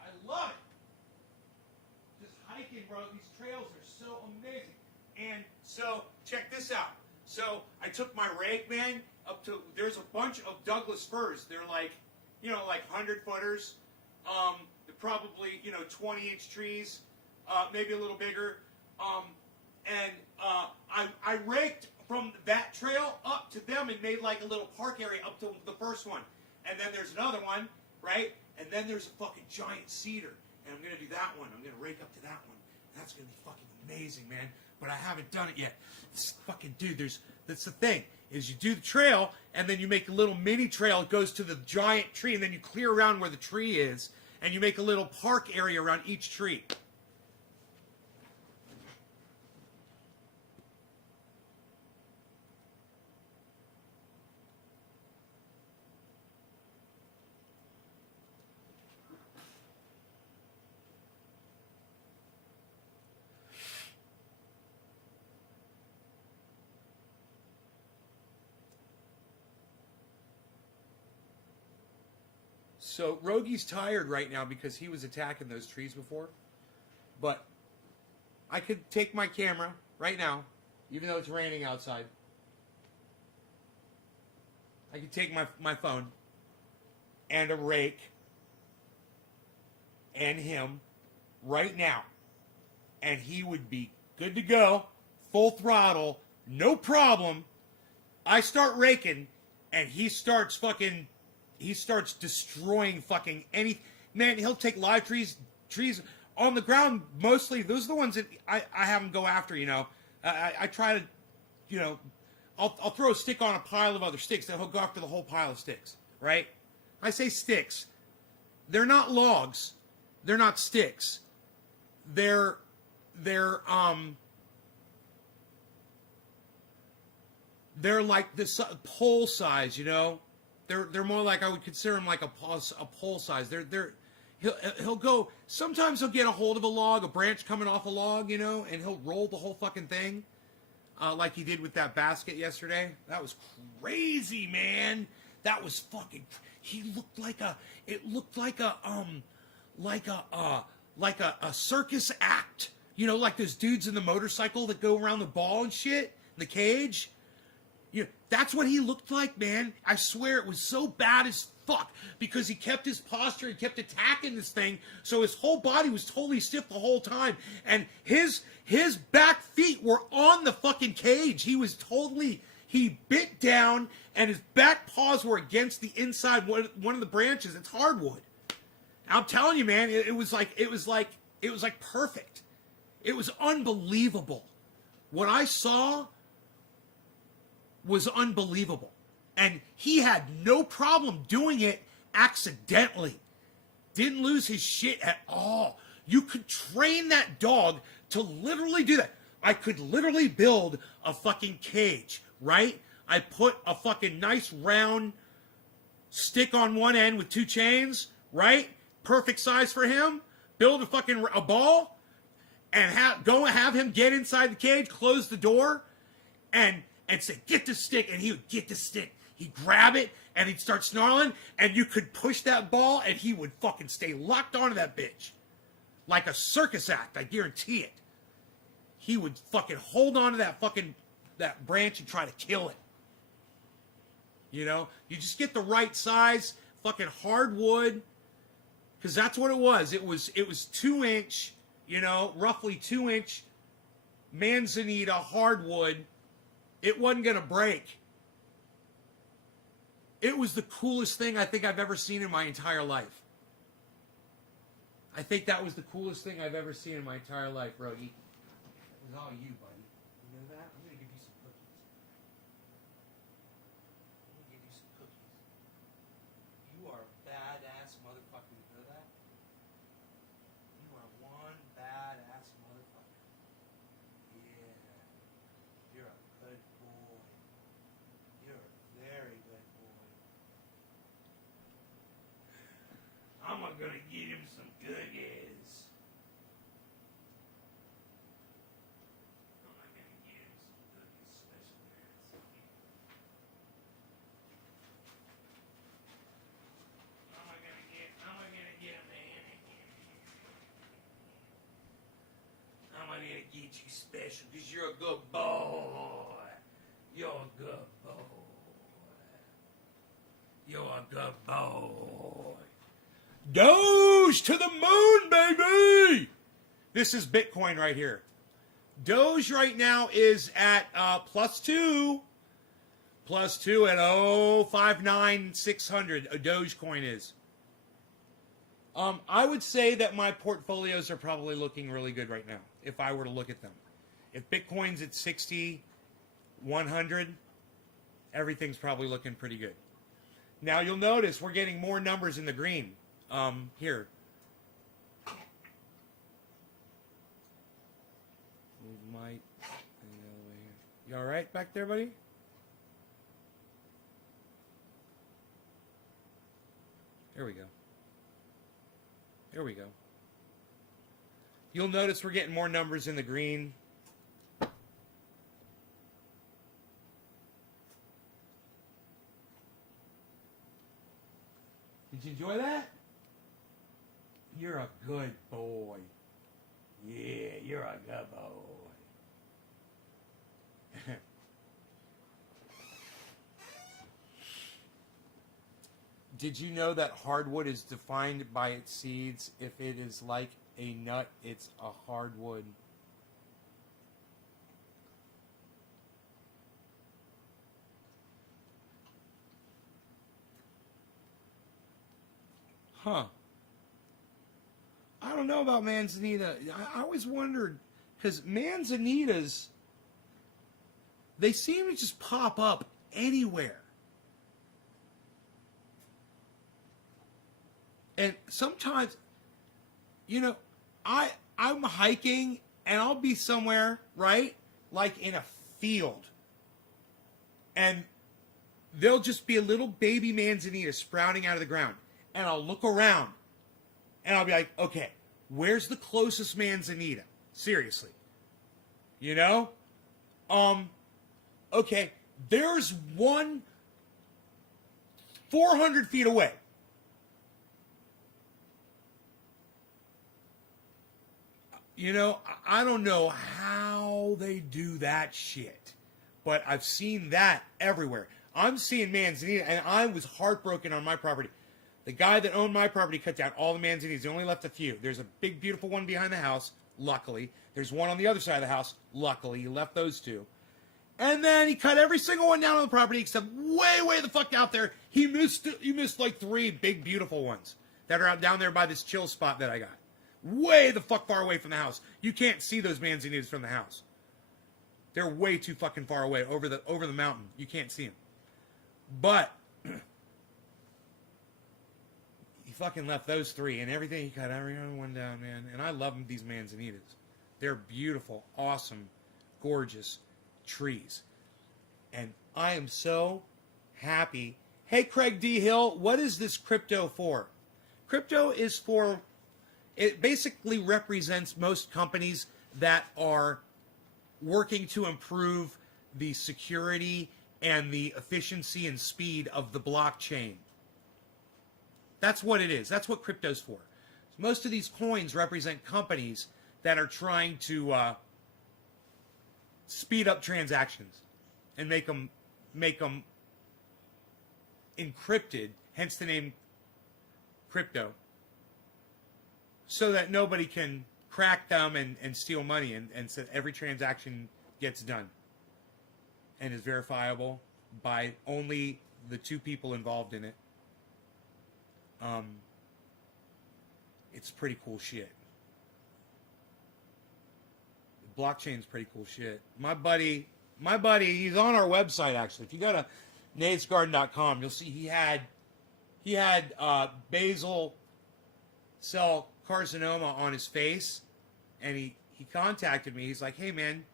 I love it. Just hiking, bro. These trails are so amazing. And so, check this out. So, I took my rake, man, up to, there's a bunch of Douglas firs. They're like, you know, like 100-footers. They're probably, 20-inch trees, maybe a little bigger. I raked from that trail up to them and made like a little park area up to the first one. And then there's another one, right? And then there's a fucking giant cedar. And I'm going to do that one. I'm going to rake up to that one. That's going to be fucking amazing, man. but I haven't done it yet. This fucking dude, that's the thing, is you do the trail, and then you make a little mini trail. It goes to the giant tree, and then you clear around where the tree is, and you make a little park area around each tree. So Rogi's tired right now because he was attacking those trees before. But I could take my camera right now, even though it's raining outside. I could take my phone and a rake and him right now. And he would be good to go, full throttle, no problem. I start raking and he starts destroying fucking any. Man, he'll take live trees on the ground mostly. Those are the ones that I have him go after, you know. I try to, you know, I'll throw a stick on a pile of other sticks, then he'll go after the whole pile of sticks, right? I say sticks. They're not logs. They're not sticks. They're like this pole size, you know. They're more like, I would consider them like a pole size. He'll go, sometimes he'll get a hold of a log, a branch coming off a log, you know, and he'll roll the whole fucking thing, like he did with that basket yesterday. That was crazy, man. That was fucking. He looked like a circus act, you know, like those dudes in the motorcycle that go around the ball and shit, in the cage. You know, that's what he looked like, man. I swear it was so bad as fuck because he kept his posture, he kept attacking this thing, so his whole body was totally stiff the whole time, and his back feet were on the fucking cage. He bit down, and his back paws were against the inside one of the branches. It's hardwood. I'm telling you, man, it was like perfect. It was unbelievable. What I saw was unbelievable. And he had no problem doing it accidentally. Didn't lose his shit at all. You could train that dog to literally do that. I could literally build a fucking cage, right? I put a fucking nice round stick on one end with two chains, right? Perfect size for him. Build a ball and have him get inside the cage, close the door, and say, get the stick, and he would get the stick. He'd grab it, and he'd start snarling, and you could push that ball, and he would fucking stay locked onto that bitch. Like a circus act, I guarantee it. He would fucking hold on to that branch and try to kill it. You know? You just get the right size, fucking hardwood, because that's what it was. It was 2-inch, you know, roughly 2-inch manzanita hardwood. It wasn't going to break. It was the coolest thing I think I've ever seen in my entire life. I think that was the coolest thing I've ever seen in my entire life, Rogi. It was all you, buddy. You know that? I'm going to give you some cookies. I'm going to give you some cookies. You are a badass motherfucker. You know that? You are one badass motherfucker. Yeah. You're a good boy. You're a very good boy. I'm gonna get him some cookies. I'm gonna get him some cookies, special ones. I'm gonna get him, man. I'm gonna get you special because you're a good boy. You're a good boy. You're a good boy. Doge to the moon, baby! This is Bitcoin right here. Doge right now is at +2. +2 at 0.59600. A Dogecoin is. I would say that my portfolios are probably looking really good right now, if I were to look at them. If Bitcoin's at 60, 100, everything's probably looking pretty good. Now you'll notice we're getting more numbers in the green. Here. We might. You all right back there, buddy? There we go. There we go. You'll notice we're getting more numbers in the green. Did you enjoy that? You're a good boy. Yeah, you're a good boy. Did you know that hardwood is defined by its seeds? If it is like a nut, it's a hardwood. Huh. I don't know about manzanita. I always wondered, because manzanitas, they seem to just pop up anywhere. And sometimes, you know, I'm hiking and I'll be somewhere, right? Like in a field. And there'll just be a little baby manzanita sprouting out of the ground. And I'll look around and I'll be like, okay, where's the closest manzanita? Seriously. You know? Okay, there's one 400 feet away. You know, I don't know how they do that shit, but I've seen that everywhere. I'm seeing manzanita, and I was heartbroken on my property. The guy that owned my property cut down all the manzanitas. He only left a few. There's a big, beautiful one behind the house, luckily. There's one on the other side of the house, luckily. He left those two. And then he cut every single one down on the property except way the fuck out there. He missed like 3 big, beautiful ones that are out down there by this chill spot that I got. Way the fuck far away from the house. You can't see those manzanitas from the house. They're way too fucking far away over the mountain. You can't see them. But he fucking left those 3 and everything. He cut every other one down, man. And I love these manzanitas. They're beautiful, awesome, gorgeous trees. And I am so happy. Hey, Craig D. Hill, what is this crypto for? Crypto is for... It basically represents most companies that are working to improve the security and the efficiency and speed of the blockchain. That's what it is. That's what crypto's for. Most of these coins represent companies that are trying to speed up transactions and make them encrypted, hence the name crypto, so that nobody can crack them and steal money, and so every transaction gets done and is verifiable by only the 2 people involved in it. It's pretty cool shit. The blockchain's pretty cool shit. My buddy, he's on our website actually. If you go to nadesgarden.com, you'll see he had basal cell carcinoma on his face, and he contacted me. He's like, hey man,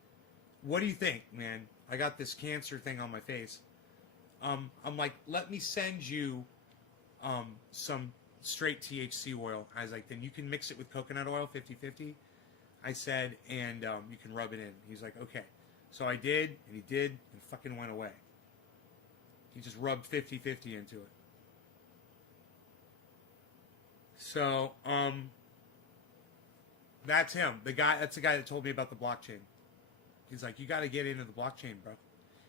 what do you think, man? I got this cancer thing on my face. I'm like, let me send you some straight THC oil. I was like, then you can mix it with coconut oil 50-50. I said, and you can rub it in. He's like, okay. So I did, and he did, and it fucking went away. He just rubbed 50-50 into it. So, that's him. That's the guy that told me about the blockchain. He's like, you got to get into the blockchain, bro.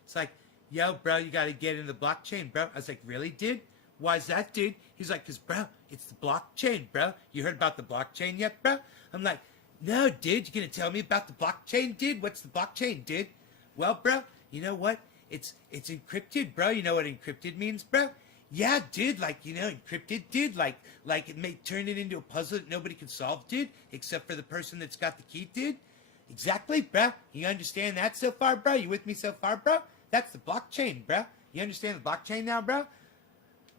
It's like, yo, bro, you got to get into the blockchain, bro. I was like, really, dude? Why is that, dude? He's like, because, bro, it's the blockchain, bro. You heard about the blockchain yet, bro? I'm like, no, dude, you going to tell me about the blockchain, dude? What's the blockchain, dude? Well, bro, you know what? It's encrypted, bro. You know what encrypted means, bro? Yeah, dude, like, you know, encrypted, dude, like it may turn it into a puzzle that nobody can solve, dude, except for the person that's got the key, dude. Exactly, bro. You understand that so far, bro? You with me so far, bro? That's the blockchain, bro. You understand the blockchain now, bro?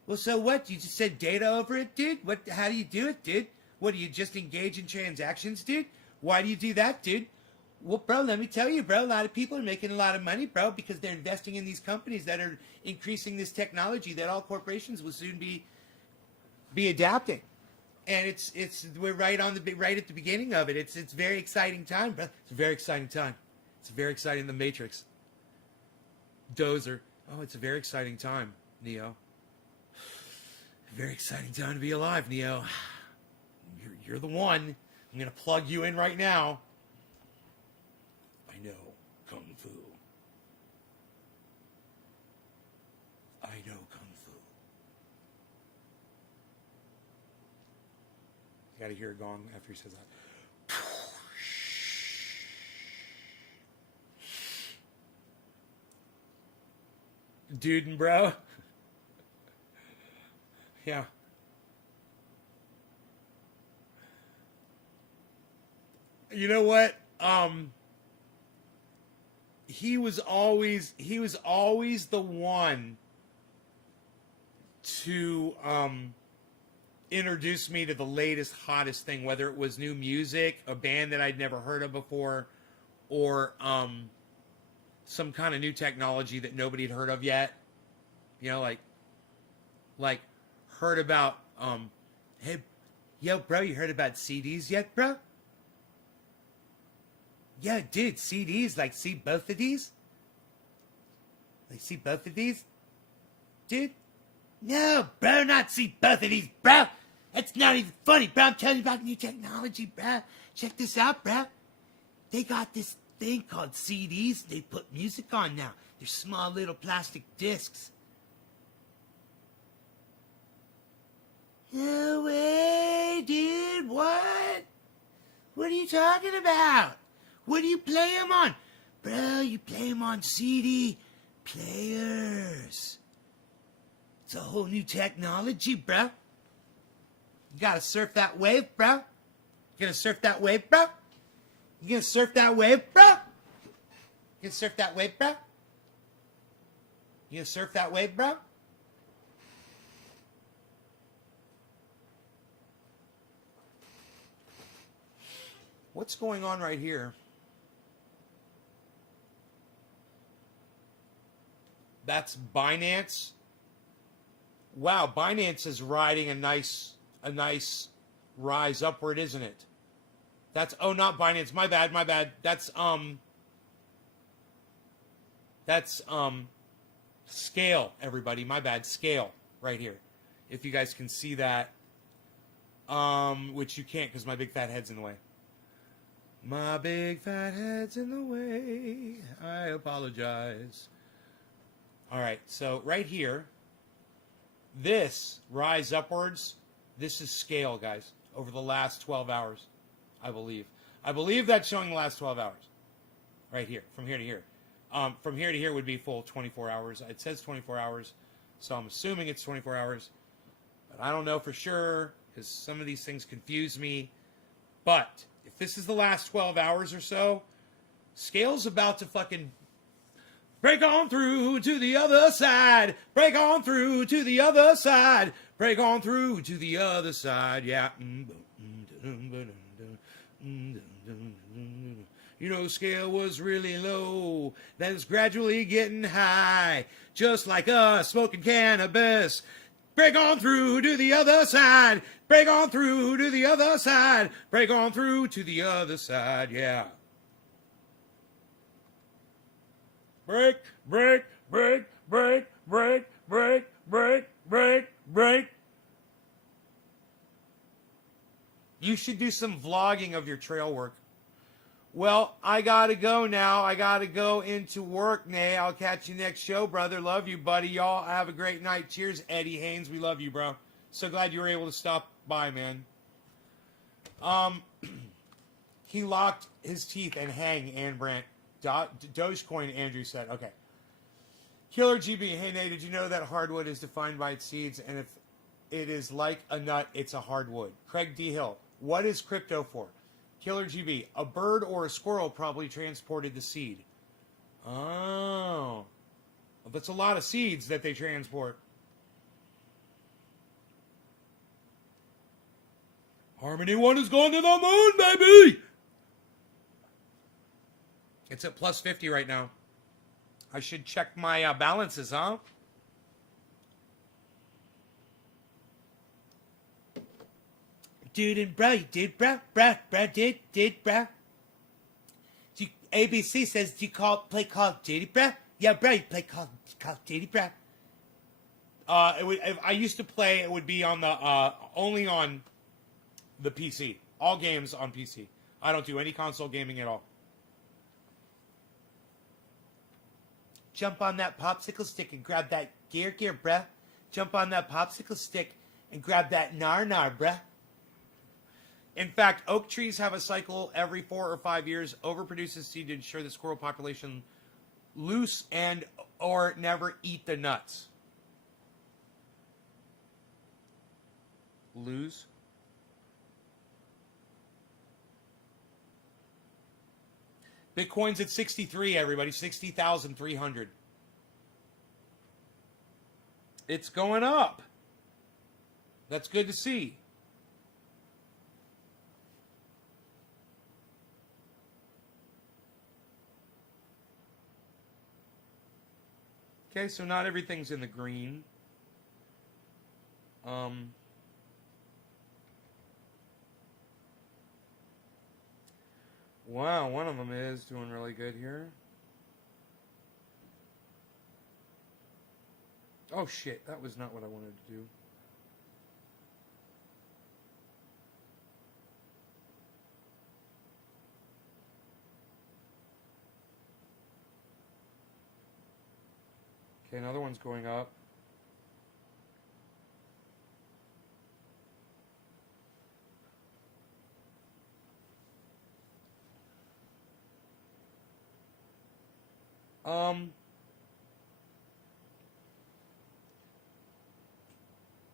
Well, so what? You just send data over it, dude? What? How do you do it, dude? What, do you just engage in transactions, dude? Why do you do that, dude? Well, bro, let me tell you, bro, a lot of people are making a lot of money, bro, because they're investing in these companies that are increasing this technology that all corporations will soon be adapting. And we're right at the beginning of it. It's a very exciting time, bro. It's a very exciting time. It's very exciting. The Matrix. Dozer. Oh, it's a very exciting time, Neo. Very exciting time to be alive, Neo. You're the one. I'm gonna plug you in right now. I know Kung Fu. I know Kung Fu. You gotta hear a gong after he says that. Dude and bro. Yeah. You know what? He was always the one to introduce me to the latest, hottest thing, whether it was new music, a band that I'd never heard of before, or some kind of new technology that nobody had heard of yet. You know, like heard about hey, yo, bro, you heard about CDs yet, bro? Yeah, dude, CDs, like, see both of these? Like, see both of these? Dude? No, bro, not see both of these, bro. That's not even funny, bro. I'm telling you about new technology, bro. Check this out, bro. They got this thing called CDs. They put music on now. They're small little plastic discs. No way, dude. What? What are you talking about? What do you play them on? Bro, you play them on CD players. It's a whole new technology, bro. You gotta surf that wave, bro. You gonna surf that wave, bro? You gonna surf that wave, bro? You gonna surf that wave, bro? You gonna surf that wave, bro? What's going on right here? That's Binance. Wow, Binance is riding a nice rise upward, isn't it? That's not Binance. My bad. That's Scale, everybody. My bad. Scale right here. If you guys can see that, which you can't because my big fat head's in the way. My big fat head's in the way. I apologize. All right, so right here, this rise upwards, this is Scale, guys, over the last 12 hours, I believe. I believe that's showing the last 12 hours, right here, from here to here. From here to here would be full 24 hours. It says 24 hours, so I'm assuming it's 24 hours. But I don't know for sure, because some of these things confuse me. But if this is the last 12 hours or so, Scale's about to fucking break on through to the other side. Break on through to the other side. Break on through to the other side. Yeah. You know, Scale was really low, then it's gradually getting high, just like us smoking cannabis. Break on through to the other side. Break on through to the other side. Break on through to the other side. Yeah. Break, break, break, break, break, break, break, break, break. You should do some vlogging of your trail work. Well, I gotta go now. I gotta go into work, Nay. I'll catch you next show, brother. Love you, buddy. Y'all have a great night. Cheers, Eddie Haynes. We love you, bro. So glad you were able to stop by, man. He locked his teeth and hang, Ann Brandt. Dogecoin, Andrew said. Okay. Killer GB. Hey, Nay, did you know that hardwood is defined by its seeds? And if it is like a nut, it's a hardwood. Craig D. Hill. What is crypto for? Killer GB. A bird or a squirrel probably transported the seed. Oh. Well, that's a lot of seeds that they transport. Harmony 1 has gone to the moon, baby! It's at plus 50 right now. I should check my balances, huh? Dude and bro, you did, bro, did, bro. ABC says, do you play Call of Duty, bro? Yeah, bro, you play Call of Duty, bro. If I used to play, it would be on the, only on the PC. All games on PC. I don't do any console gaming at all. Jump on that popsicle stick and grab that gear, bruh. Jump on that popsicle stick and grab that nar, bruh. In fact, oak trees have a cycle every 4 or 5 years. Overproduces seed to ensure the squirrel population loose and or never eat the nuts. Lose? Bitcoin's at 63, everybody. 60,300. It's going up. That's good to see. Okay, so not everything's in the green. Wow, one of them is doing really good here. Oh shit, that was not what I wanted to do. Okay, another one's going up.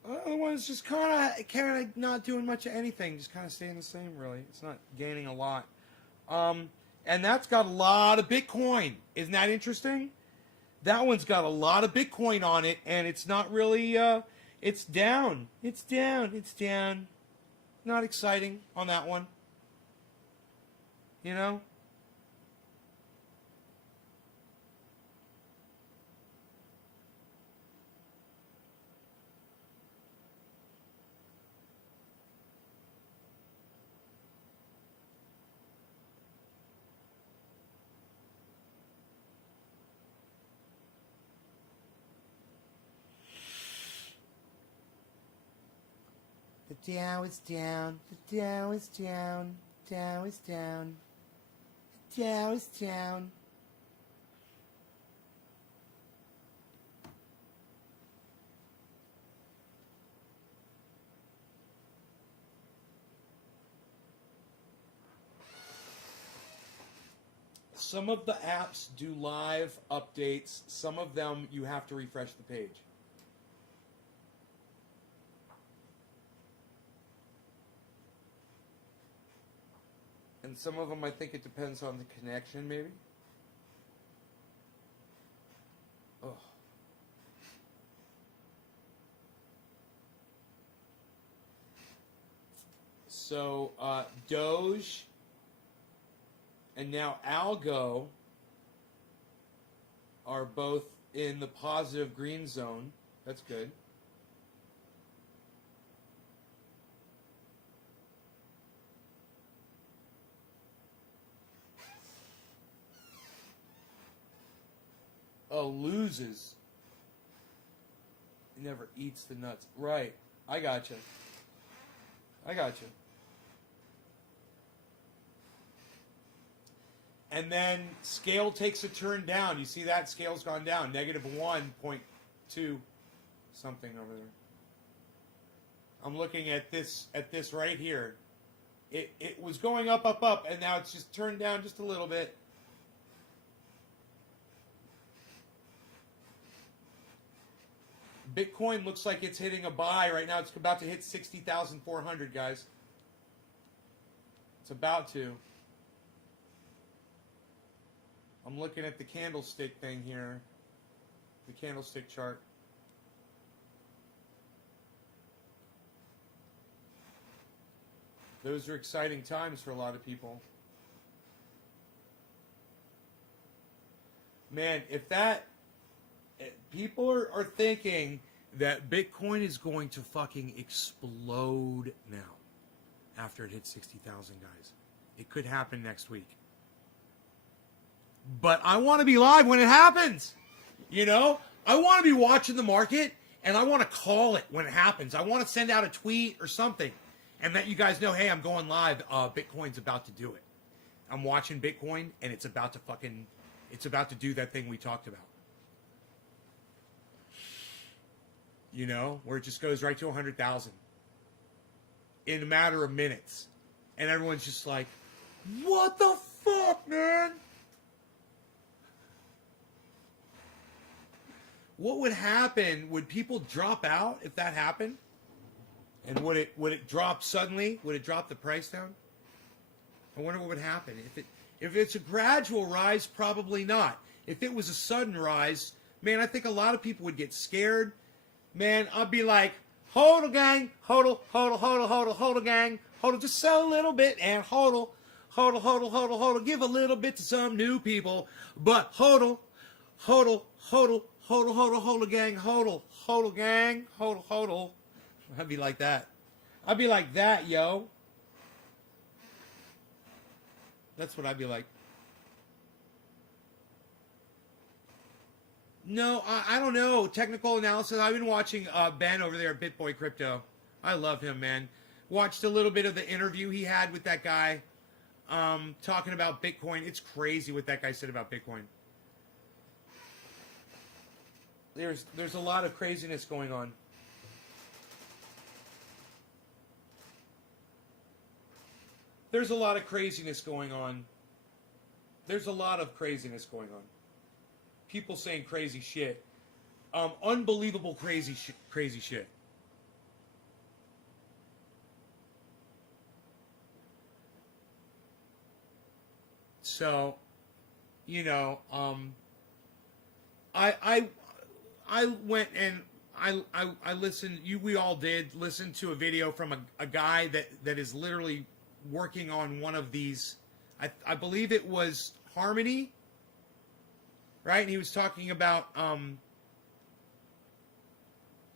Other one's just kind of not doing much of anything, just kind of staying the same. Really, it's not gaining a lot. And that's got a lot of Bitcoin. Isn't that interesting? That one's got a lot of Bitcoin on it, and it's not really. It's down. It's down. It's down. Not exciting on that one. You know. The Dow is down. The Dow is down. Dow is down. The Dow is down. Some of the apps do live updates. Some of them you have to refresh the page. And some of them, I think it depends on the connection, maybe. Ugh. So, Doge and now Algo are both in the positive green zone. That's good. Oh, loses. He never eats the nuts. Right. I gotcha. I gotcha. And then scale takes a turn down. You see that? Scale's gone down. Negative 1.2 something over there. I'm looking at this right here. It was going up, and now it's just turned down just a little bit. Bitcoin looks like it's hitting a buy right now. It's about to hit 60,400, guys. It's It's about to. I'm looking at the candlestick thing here. The candlestick chart. Those are exciting times for a lot of people. Man, if people are thinking that Bitcoin is going to fucking explode now after it hits 60,000, guys. It could happen next week. But I want to be live when it happens. You know? I want to be watching the market, and I want to call it when it happens. I want to send out a tweet or something and let you guys know, hey, I'm going live. Bitcoin's about to do it. I'm watching Bitcoin, and it's about to do that thing we talked about. You know, where it just goes right to 100,000 in a matter of minutes. And everyone's just like, what the fuck, man? What would happen? Would people drop out if that happened? And would it drop suddenly? Would it drop the price down? I wonder what would happen. If it's a gradual rise, probably not. If it was a sudden rise, man, I think a lot of people would get scared. Man, I'd be like, hodl gang, hodl, gang, hodl, just sell a little bit and hodl, give a little bit to some new people, but hodl, gang, hodl, gang, hodl. I'd be like that. I'd be like that, yo. That's what I'd be like. No, I don't know. Technical analysis. I've been watching Ben over there at BitBoy Crypto. I love him, man. Watched a little bit of the interview he had with that guy talking about Bitcoin. It's crazy what that guy said about Bitcoin. There's a lot of craziness going on. There's a lot of craziness going on. There's a lot of craziness going on. People saying crazy shit. Unbelievable crazy shit. So, you know, I went and I listened. We all did listen to a video from a guy that is literally working on one of these. I believe it was Harmony. Right, and he was talking about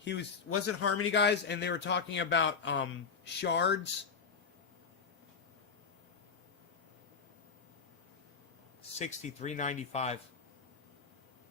was it Harmony, guys? And they were talking about shards. 63.95.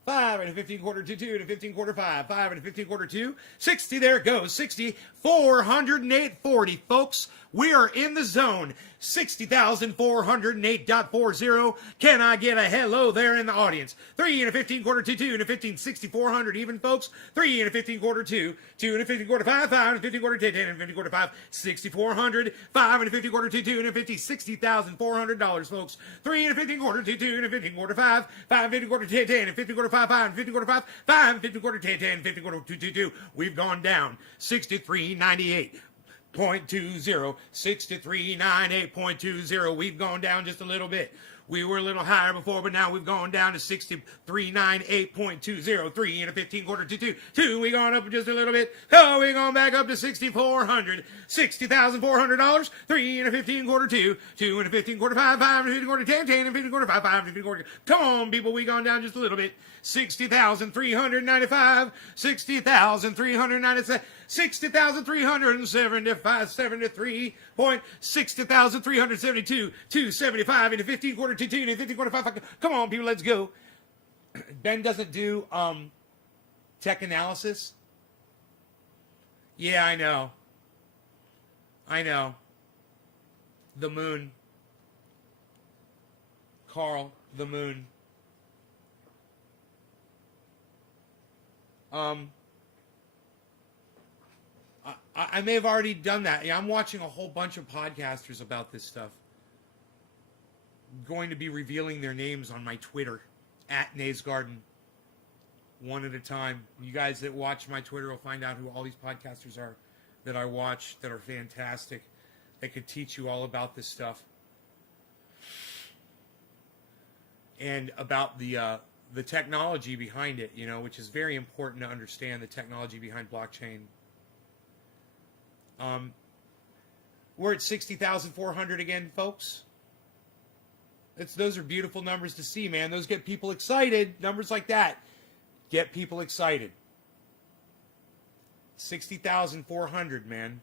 5 and a 15 quarter to 2 and a 15 quarter 5. 5 and a 15 quarter 2. 60, there it goes. 60, 408.40, folks. We are in the zone. 60,408.40. Can I get a hello there in the audience? 3 and a 15 quarter to 2 and a 15, 6,400 even, folks. 3 and a 15 quarter 2. 2 and a 15 quarter 5. 5 and a 15 quarter 10. 10 and a 15 quarter 5. 6,400. 5 and a 15 quarter to 2 and a 50, $60,400, folks. 3 and a 15 quarter to 2 and a 15 quarter 5. 5 and 15 quarter 10. 10 and 15 quarter 5. 5 and 15 quarter 5. 5 and 15 quarter 10. 10 and 15 quarter 2 2 2. We've gone down 63.98. 0.20, 63.98.20. We've gone down just a little bit. We were a little higher before, but now we've gone down to 63.98.20. 3 and a 15 quarter to 2. 2, we gone up just a little bit. Oh, we gone back up to $6,400. $60,400. 3 and a 15 quarter 2. 2 and a 15 quarter 5. 5 and a 15 quarter 10. 10 and a 15 quarter 5. 5 and a 15 quarter. Come on, people, we gone down just a little bit. 60,395. 60,397. 60,375, 73 point, 60,372, 275 into 15 quarter to 2 and 15 quarter 5. Come on, people, let's go. Ben doesn't do tech analysis. Yeah, I know. The moon. Carl, the moon. I may have already done that. Yeah, I'm watching a whole bunch of podcasters about this stuff. I'm going to be revealing their names on my Twitter, @NaysGarden, one at a time. You guys that watch my Twitter will find out who all these podcasters are that I watch that are fantastic, that could teach you all about this stuff. and about the technology behind it, you know, which is very important to understand the technology behind blockchain. We're at 60,400 again, folks. Those are beautiful numbers to see, man. Those get people excited. Numbers like that get people excited. 60,400, man.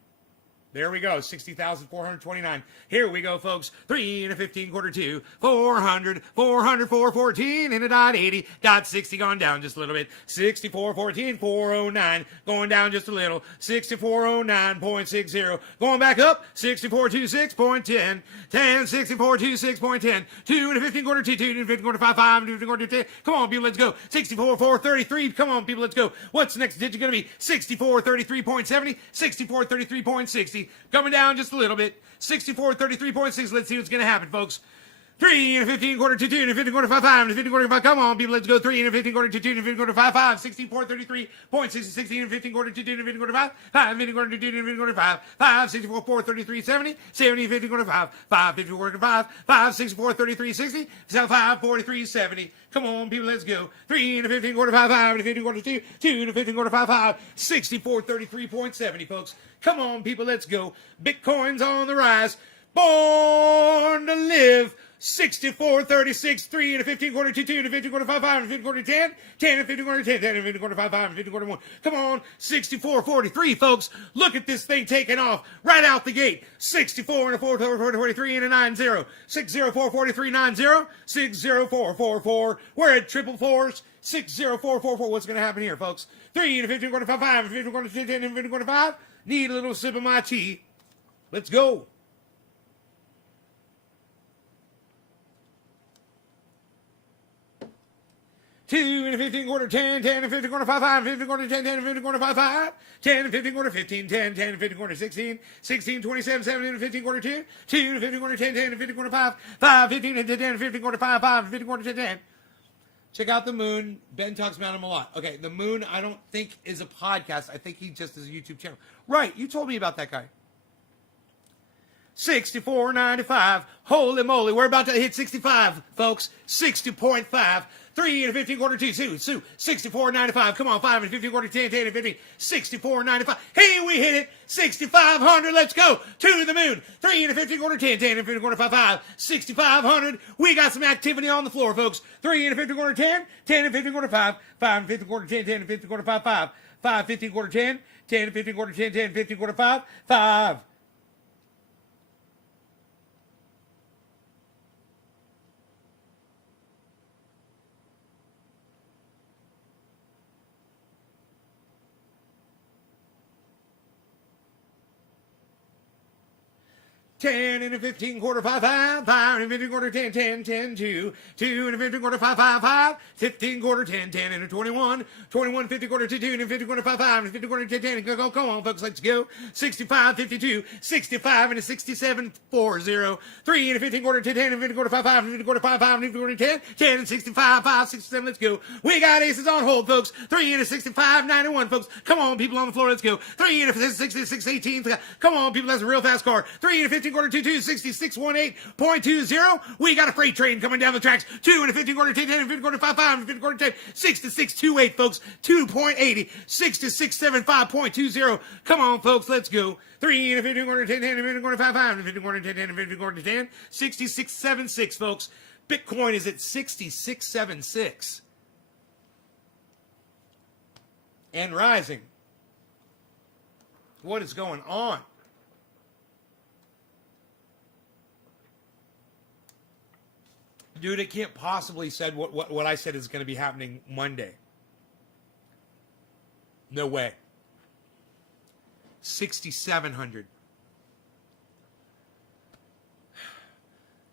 There we go, 60,429. Here we go, folks. 3 and a 15 quarter 2, 400, 414 and a dot 80, dot 60 gone down just a little bit. 6414, 409, going down just a little. 6409.60, going back up. 6426.10, 10, 6426.10, 2 and a 15 quarter 2, 2 and a 15 quarter 5, 5 and a 15 quarter 10. Come on, people, let's go. 64,433. Come on, people, let's go. What's the next digit going to be? 6433.70, 6433.60. Coming down just a little bit. 6433.6. Let's see what's going to happen, folks. 3 and a 15 quarter to 2 and a 15 quarter 5, 5 and a 15 quarter 5. Come on, people, let's go. 3 and a 15 quarter to 2 and a 15 quarter 5, 5. 6433.6. 16 and 15 quarter to 2 and a 15 quarter 5, 5 and 15 quarter to 2 and a 15 quarter 5, 5. 64,433.70, 70 and 15 quarter 5, 5 50 quarter 5, 5 64,33.60, 5 43.70. Come on, people, let's go. 3 and a 15 quarter 5, 5 and a 15 quarter 2, 2 and a 15 quarter 5, 5. 64,33.70, folks. Come on, people, let's go. Bitcoin's on the rise. Born to live. 6436, 3 and a 15 quarter 2, 2 and a 15 quarter 5, 5 and a 15 quarter 10, 10 and a 15 quarter 10, 10 and a 15 quarter 5, 5 and a 15 quarter 1. Come on, 6443, folks. Look at this thing taking off right out the gate. 64 and a 4, 43 and a 90, 6044390, 60444. We're at triple fours. 60444. What's going to happen here, folks? 3 and a 15 quarter 5, 5 and a 15 quarter 10, 10 and a 15 quarter 5. Need a little sip of my tea. Let's go. Two and a 15 quarter 10, 10 and 15 quarter 5, 5, 15 quarter 10, 10 and 15 quarter 5, 5, 10 and 15 quarter 15, 10, 10 and 15 quarter 16, 16, 27, 17 and 15 quarter 2, 2 and 15 quarter 10, 10 and 15 quarter 5, 5, 15 and 10 and 15 quarter 5, 5 and 15 quarter 10, 10. Check out the moon. Ben talks about him a lot. Okay, the moon I don't think is a podcast. I think he just is a YouTube channel. Right, you told me about that guy. 64.95. Holy moly, we're about to hit 65, folks. 60.5. 3 and a 15 quarter 2, 64.95. Come on, 5 and a 15 quarter 10, 10 and 15, 64.95. Hey, we hit it. 6,500. Let's go to the moon. 3 and a 15 quarter 10, 10 and a 15 quarter 5, 5, 6,500. We got some activity on the floor, folks. 3 and a 15 quarter 10, 10 and 15 quarter 5, 5 and 15 quarter 10, 10 and 15 quarter 5, 5, 5, 15 quarter 10, 10 and 15 quarter 10, 10 and 15 quarter 5, 5. 10 and a 15 quarter 5, 5, 5 and a 15 quarter 10, 10, 10, 2, 2 and a 15 quarter 5, 5, 5, 15 quarter 10, 10 and a 21, 21, 50 quarter 2, 2 and a 50 quarter 5, 5 and a 50 quarter 10, 10, go, come on, folks, let's go. 65, 52, 65 and a 67, 40, 3 and a 15 quarter 10, 10 and a 50 quarter 5, 5 and a 50 quarter 5, 5 and a 50 quarter 10, 10 and 65, 5, 67, let's go. We got aces on hold, folks. 3 and a 65, 91, folks. Come on, people on the floor, let's go. 3 and a 66, 18, come on, people, that's a real fast car. 3 and a 15 quarter 2, 2, 66, 18.20. We got a freight train coming down the tracks. 2 and a 15 quarter 10, 10 and a 15 quarter 5, 5 and a 15 quarter 10, 6628, folks. 2.80, 6675.20. Come on, folks, let's go. 3 and a 15 quarter 10, 10 and a 15 quarter 5, 5 and a 15 quarter 10, 10 and a 15 quarter 10, 6676, folks. Bitcoin is at 6676 and rising. What is going on? Dude, it can't possibly said what I said is going to be happening Monday. No way. 6,700.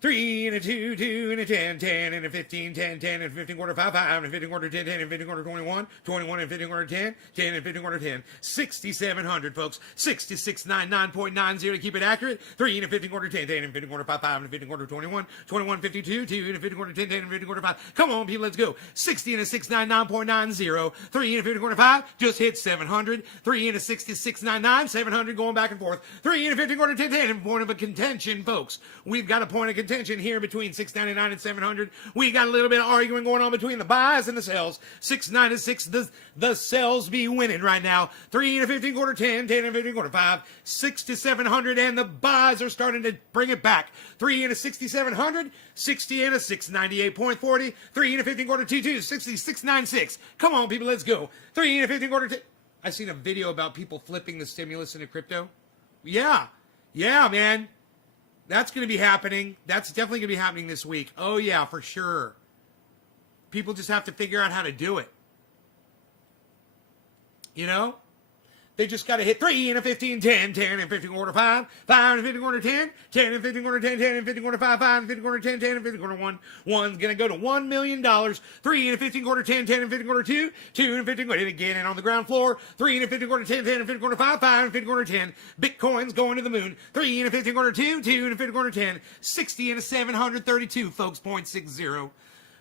3 and a 2, 2 and a 10, 10 and a 15, 10, 10 and a 15 quarter 5, 5 and a 15 quarter 10, 10 and 15 quarter 21, 21 and 15 quarter 10, 10 and 15 quarter 10, 6,700, folks. 6699.90 to keep it accurate. 3 and a 15 quarter 10, 10 and 15 quarter 5, 5 and a 15 quarter 21, 21, 52, 2 and a 15 quarter 10, 10 and 15 quarter 5. Come on, people, let's go. 60 and a 699.90. 3 and a 15 quarter 5 just hit 700. 3 and a 6699, 700 going back and forth. 3 and a 15 quarter 10, 10 and point of a contention, folks. We've got a point of contention. contention here between 699 and 700. We got a little bit of arguing going on between the buys and the sells. 696, the sells be winning right now. 3 and a 15 quarter, 10 and a 15 quarter, 5, 6 to 700, and the buys are starting to bring it back. 3 and a 6700, 60 and a 698.40, 3 and a 15 quarter, 22, 60, 696. Come on, people, let's go. 3 and a 15 quarter, I seen a video about people flipping the stimulus into crypto. Yeah, man. That's going to be happening. That's definitely going to be happening this week. Oh, yeah, for sure. People just have to figure out how to do it. You know? They just got to hit 3 and a 15, 10, 10 and 15 quarter 5, 5 and 15 quarter 10, 10 and 15 quarter 10, 10 and 15 quarter 5, 5 and 15 quarter 10, 10 and 15 quarter 1. One's going to go to $1 million. 3 and a 15 quarter 10, 10 and 15 quarter 2, 2 and 15 quarter, again, and on the ground floor, 3 and a 15 quarter 10, 10 and 15 quarter 5, 5 and 15 quarter 10. Bitcoin's going to the moon. 3 and a 15 quarter 2, 2 and a 15 quarter 10, 60 and a 732, folks, 0.60.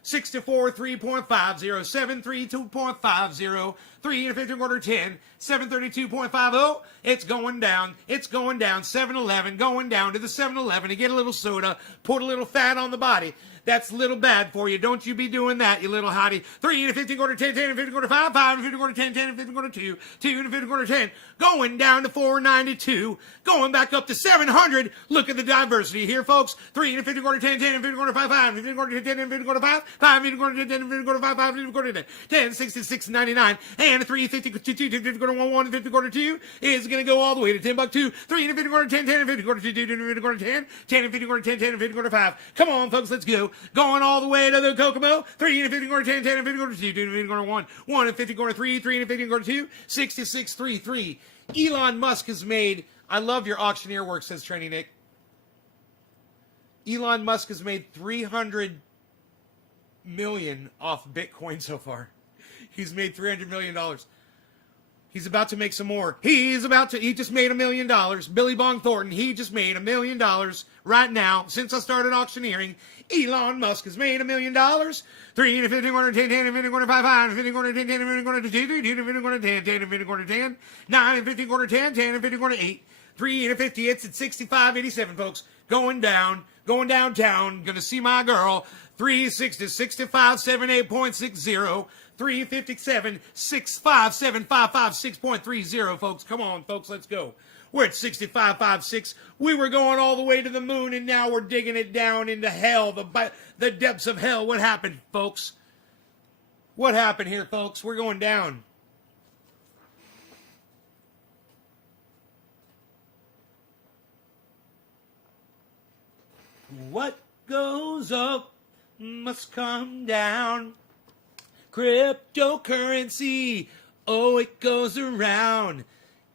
6 to 4, 3.50, 7, 3, 2.50, 3 and a 15 quarter 10, 732.50. It's going down. 7-Eleven, going down to the 7-Eleven to get a little soda, put a little fat on the body. That's a little bad for you. Don't you be doing that, you little hottie. 3 and a 15 quarter 10, 10 and 15 quarter 5, 5 and 15 quarter 10, 10 and 15 quarter 2, 2 and a 15 quarter 10, going down to 492, going back up to 700. Look at the diversity here, folks. 3 and a 15 quarter 10, 10 and 15 quarter 5, 5 and 15 quarter 10, 10 and 15 quarter 5, 5 and 15 quarter 10, 10 and 15 quarter 5, 5 and 15 quarter 10, 10, 66, 99, and a 3, 50, 2, 50 quarter 1, 1 and 50 quarter 2 is going to go all the way to 10 buck 2, 3 and a 50 quarter 10, 10 and 50 quarter 2, 2 and a 50 quarter 10, 10 and 50 quarter 10, 10 and 50 quarter 5. Come on, folks, let's go. Going all the way to the Kokomo, 3 and a 50 quarter 10, 10 and 50 quarter 2, 2 and a 50 quarter 1, 1 and 50 quarter 3, 3 and a 50 quarter 2, 66.33. Elon Musk has made, I love your auctioneer work, says Trendy Nick. Elon Musk has made 300 million off Bitcoin so far. He's made $300 million. He's about to make some more. He just made $1 million. Billy Bong Thornton, he just made $1 million right now. Since I started auctioneering, Elon Musk has made $1 million. 3 and a 50 quarter 10, 10 and 50 quarter 5, 5 and 50 quarter 10, 10 and 50 quarter 2, 2 and 50 quarter 10, 10 and 50 quarter 10, 9 and 50 quarter 10, 10 and 50 quarter 8, 3 and a 50. It's at 65.87, folks. Going downtown. Gonna see my girl. 360, 6578.60. 357, 65755, 6.30, folks. Come on, folks, let's go. We're at 65.56. We were going all the way to the moon, and now we're digging it down into hell, the depths of hell. What happened, folks? What happened here, folks? We're going down. What goes up must come down. Cryptocurrency, oh, it goes around.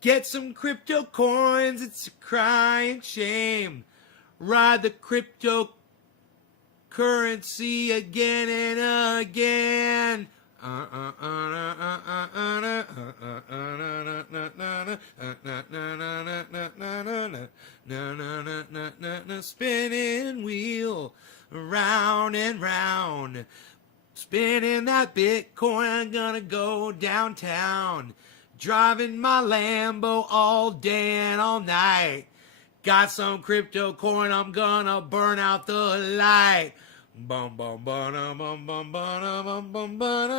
Get some crypto coins, it's a crying shame. Ride the cryptocurrency again and again. Spinning wheel, round and round. Spinning that Bitcoin, I'm gonna go downtown. Driving my Lambo all day and all night. Got some crypto coin, I'm gonna burn out the light. Bum bum bum bum bum bum bum bum bum.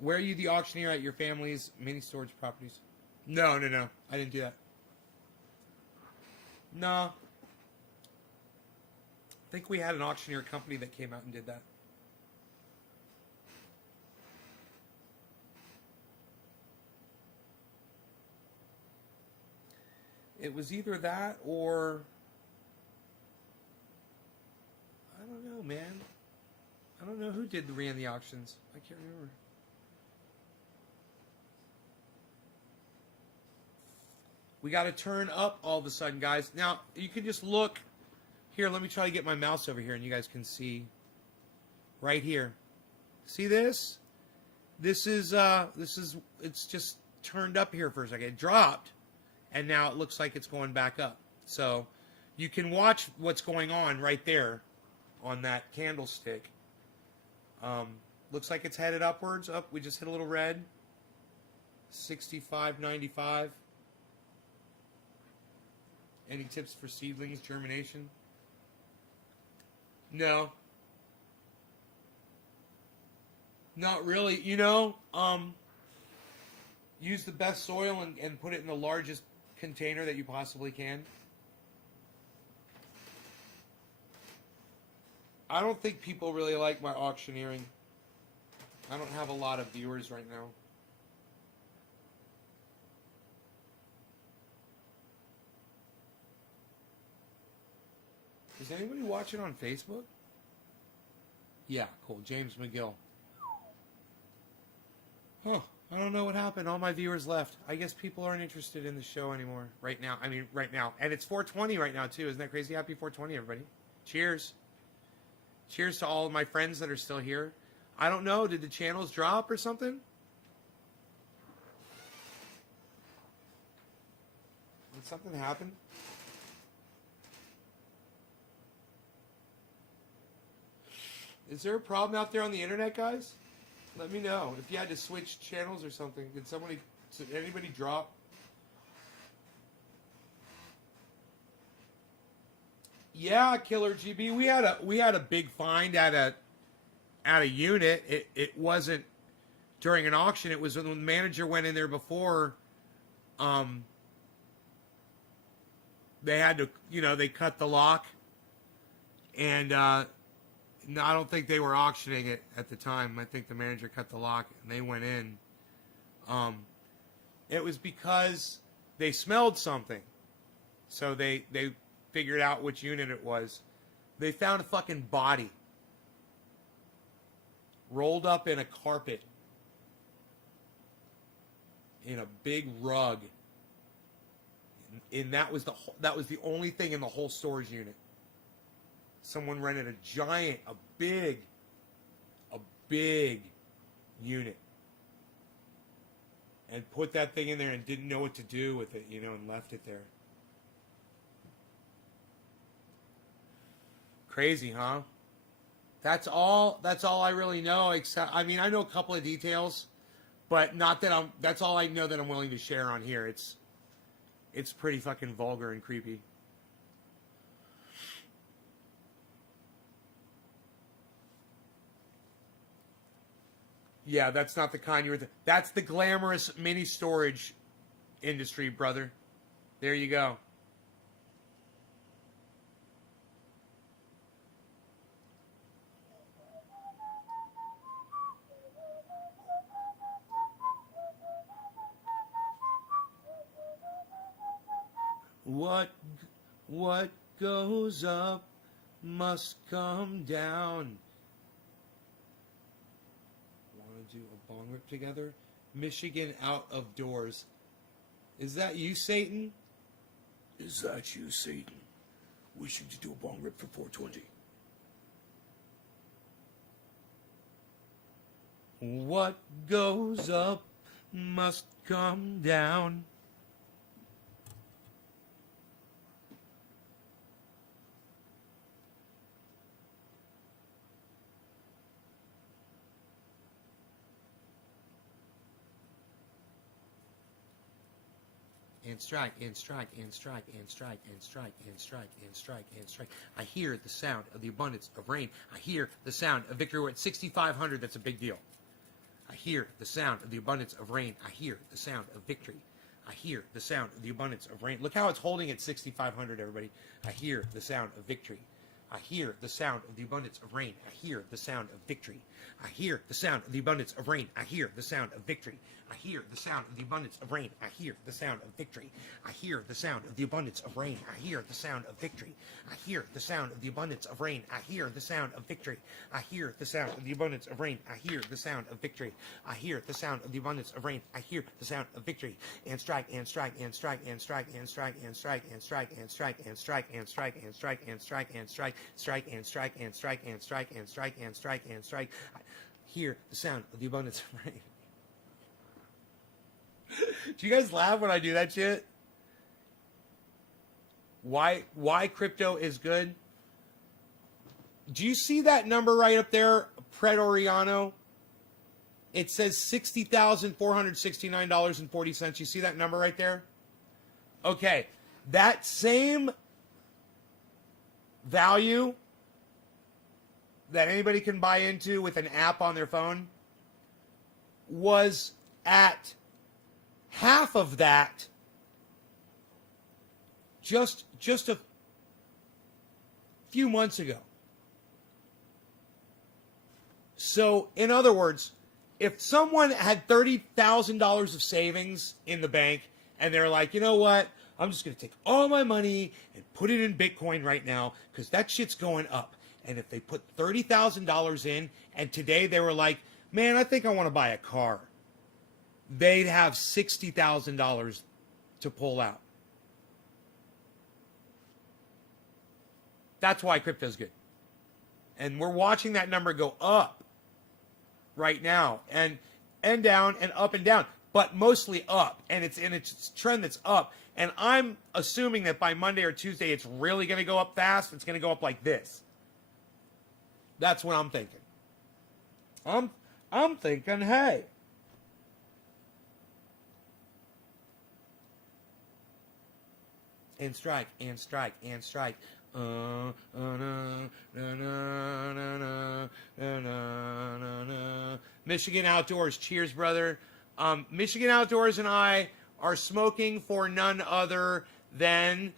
Where are you the auctioneer at your family's mini storage properties? No. I didn't do that. No. I think we had an auctioneer company that came out and did that. It was either that or... I don't know, man. I don't know who ran the auctions. I can't remember. We got to turn up all of a sudden, guys. Now, you can just look. Here, let me try to get my mouse over here and you guys can see. Right here. See this? This is, it's just turned up here for a second. It dropped. And now it looks like it's going back up. So, you can watch what's going on right there. on that candlestick. Looks like it's headed upwards. Up, we just hit a little red. 65.95. Any tips for seedlings germination? No. Not really. You know, use the best soil and put it in the largest container that you possibly can. I don't think people really like my auctioneering. I don't have a lot of viewers right now. Is anybody watching on Facebook? Yeah, cool. James McGill. Huh. I don't know what happened. All my viewers left. I guess people aren't interested in the show anymore right now. I mean, right now. And it's 420 right now, too. Isn't that crazy? Happy 420, everybody. Cheers. Cheers to all of my friends that are still here. I don't know. Did the channels drop or something? Did something happen? Is there a problem out there on the internet, guys? Let me know. If you had to switch channels or something, did anybody drop? Yeah, Killer GB. We had a big find at a unit. It wasn't during an auction. It was when the manager went in there before. They had to, they cut the lock, and no, I don't think they were auctioning it at the time. I think the manager cut the lock and they went in. It was because they smelled something, so they figured out which unit it was. They found a fucking body rolled up in a carpet in a big rug, and that was the only thing in the whole storage unit. Someone rented a big unit and put that thing in there and didn't know what to do with it, and left it there. Crazy, huh? That's all I really know, except, I know a couple of details, but that's all I know that I'm willing to share on here. It's pretty fucking vulgar and creepy. Yeah, that's not the kind you were. That's the glamorous mini storage industry, brother. There you go. What goes up must come down. Do a bong rip together. Michigan out of doors. Is that you, Satan? Is that you, Satan? Wishing to do a bong rip for 420. What goes up must come down. And strike, and strike, and strike, and strike, and strike, and strike, and strike, and strike. I hear the sound of the abundance of rain. I hear the sound of victory. We're at 6,500. That's a big deal. I hear the sound of the abundance of rain. I hear the sound of victory. I hear the sound of the abundance of rain. Look how it's holding at 6,500, everybody. I hear the sound of victory. I hear the sound of the abundance of rain. I hear the sound of victory. I hear the sound of the abundance of rain. I hear the sound of victory. I hear the sound of the abundance of rain. I hear the sound of victory. I hear the sound of the abundance of rain. I hear the sound of victory. I hear the sound of the abundance of rain. I hear the sound of victory. I hear the sound of the abundance of rain. I hear the sound of victory. I hear the sound of the abundance of rain. I hear the sound of victory. And strike, and strike, and strike, and strike, and strike, and strike, and strike, and strike, and strike, and strike, and strike, and strike, and strike, strike, and strike, and strike, and strike, and strike, and strike, and strike. Hear the sound of the abundance of rain. Do you guys laugh when I do that shit? Why crypto is good? Do you see that number right up there, Pretoriano? It says $60,469.40. You see that number right there? Okay. That same value that anybody can buy into with an app on their phone was at half of that just a few months ago. So, in other words, if someone had $30,000 of savings in the bank and they're like, you know what, I'm just going to take all my money and put it in Bitcoin right now because that shit's going up. And if they put $30,000 in and today they were like, man, I think I want to buy a car, they'd have $60,000 to pull out. That's why crypto's good. And we're watching that number go up right now and down and up and down, but mostly up. And it's in a trend that's up. And I'm assuming that by Monday or Tuesday, it's really going to go up fast. It's going to go up like this. That's what I'm thinking. I'm thinking, hey. And strike, and strike, and strike. Michigan Outdoors, cheers, brother. Michigan Outdoors and I are smoking for none other than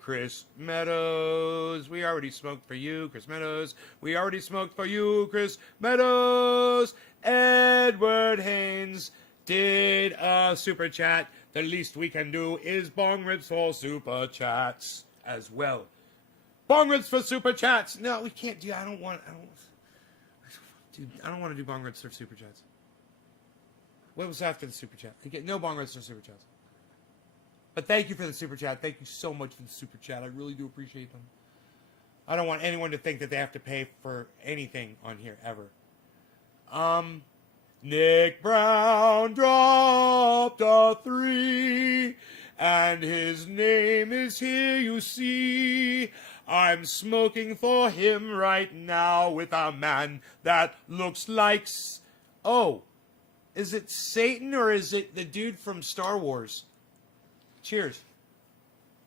Chris Meadows. We already smoked for you, Chris Meadows. We already smoked for you, Chris Meadows. Edward Haynes did a super chat. The least we can do is bong rips for super chats as well. Bong rips for super chats. No, we can't do. I don't want to do bong rips for super chats. What was after the super chat? No bong rips for super chats. But thank you for the super chat. Thank you so much for the super chat. I really do appreciate them. I don't want anyone to think that they have to pay for anything on here ever. Nick Brown dropped a 3, and his name is here, you see. I'm smoking for him right now with a man that looks like... Oh, is it Satan or is it the dude from Star Wars? Cheers.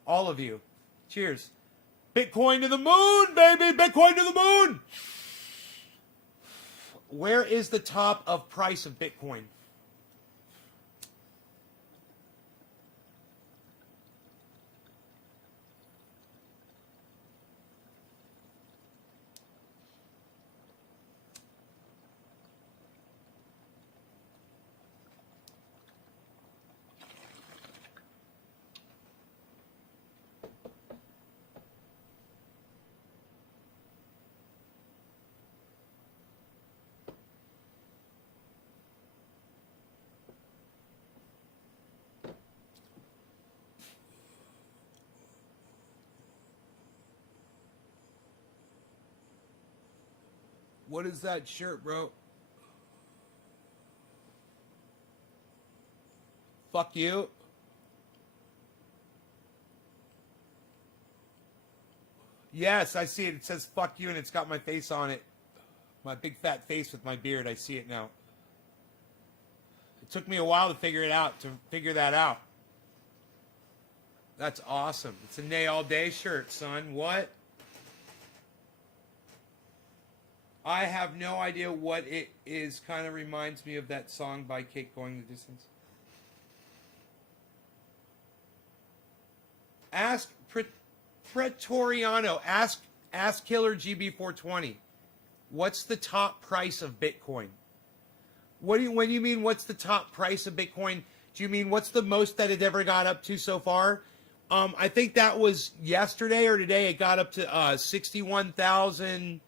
All of you. Cheers. Bitcoin to the moon, baby! Bitcoin to the moon! Where is the top of price of Bitcoin? What is that shirt, bro? Fuck you. Yes, I see it. It says fuck you and it's got my face on it. My big fat face with my beard. I see it now. It took me a while to figure that out. That's awesome. It's a Nay All Day shirt, son. What? I have no idea what it is. Kind of reminds me of that song by Kate, Going the Distance. Ask Pretoriano. Ask Killer GB420. What's the top price of Bitcoin? When you mean what's the top price of Bitcoin? Do you mean what's the most that it ever got up to so far? I think that was yesterday or today. It got up to 61,000.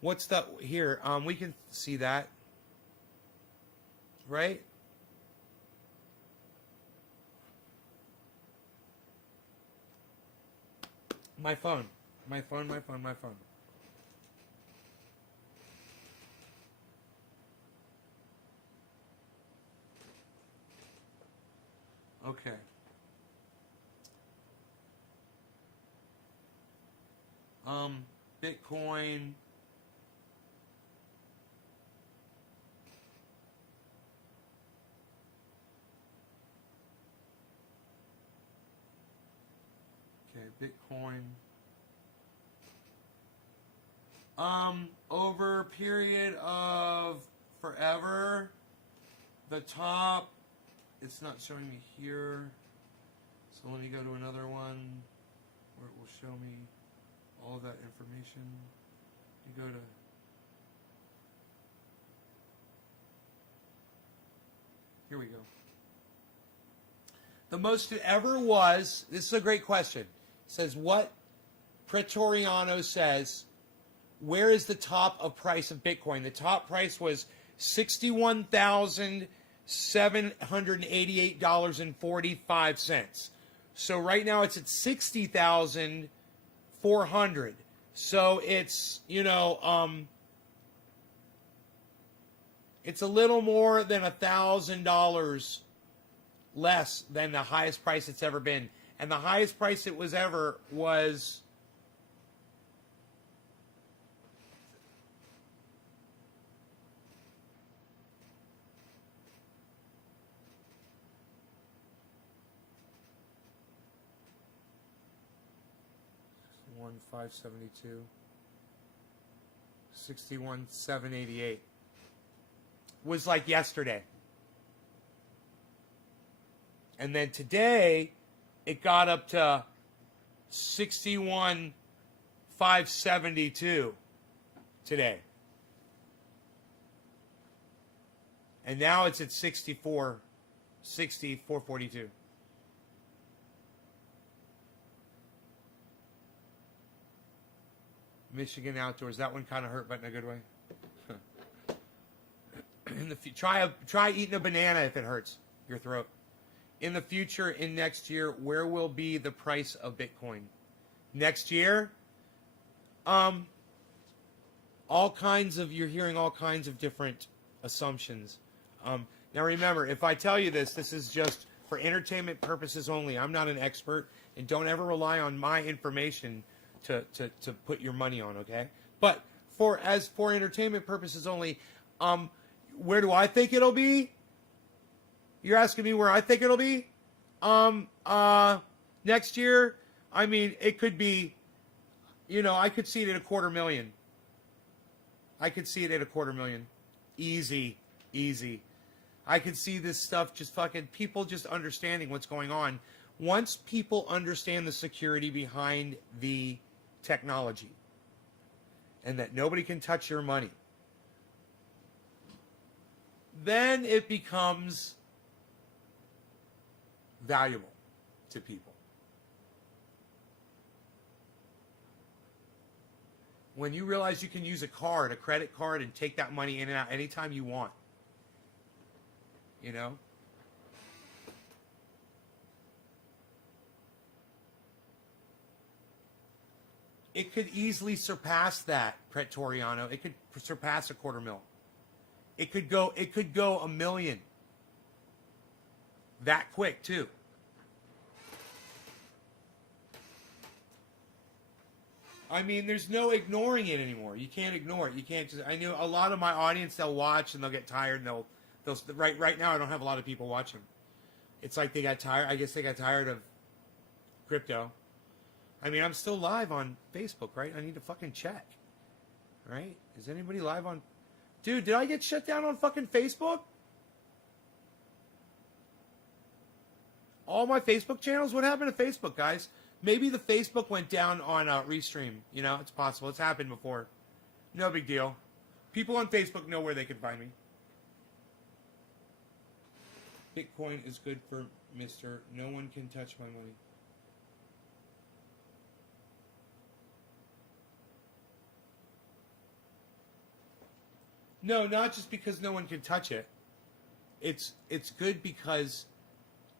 What's that here? We can see that, right? My phone. Okay. Bitcoin. Okay, Bitcoin. Over a period of forever, the top, it's not showing me here. So let me go to another one where it will show me all of that information. You go to here we go. The most it ever was, this is a great question. It says what Pretoriano says, where is the top of price of Bitcoin? The top price was $61,788.45. So right now it's at 60,400. So it's, it's a little more than $1,000 less than the highest price it's ever been. And the highest price it was ever was $1,572, 61,788. Was like yesterday. And then today, it got up to 61,572 today. And now it's at 442. Michigan Outdoors. That one kind of hurt, but in a good way. In the try eating a banana if it hurts your throat. In the future, in next year, where will be the price of Bitcoin? Next year, you're hearing all kinds of different assumptions. Now remember, if I tell you this is just for entertainment purposes only. I'm not an expert, and don't ever rely on my information to put your money on, okay? But for entertainment purposes only, where do I think it'll be? You're asking me where I think it'll be? Next year, I mean, it could be, I could see it at $250,000. I could see it at $250,000. Easy. I could see this stuff just fucking people just understanding what's going on. Once people understand the security behind the technology and that nobody can touch your money, then it becomes valuable to people. When you realize you can use a credit card, and take that money in and out anytime you want. It could easily surpass that, Pretoriano. It could surpass $250,000. It could go $1 million. That quick, too. I mean, there's no ignoring it anymore. You can't ignore it. You can't just... I knew a lot of my audience, they'll watch and they'll get tired and they'll right now I don't have a lot of people watching. It's like they got tired. I guess they got tired of crypto. I mean, I'm still live on Facebook, right? I need to fucking check. Right? Is anybody live on... Dude, did I get shut down on fucking Facebook? All my Facebook channels? What happened to Facebook, guys? Maybe the Facebook went down on Restream. It's possible. It's happened before. No big deal. People on Facebook know where they can find me. Bitcoin is good for Mr. No one can touch my money. No, not just because no one can touch it. It's good because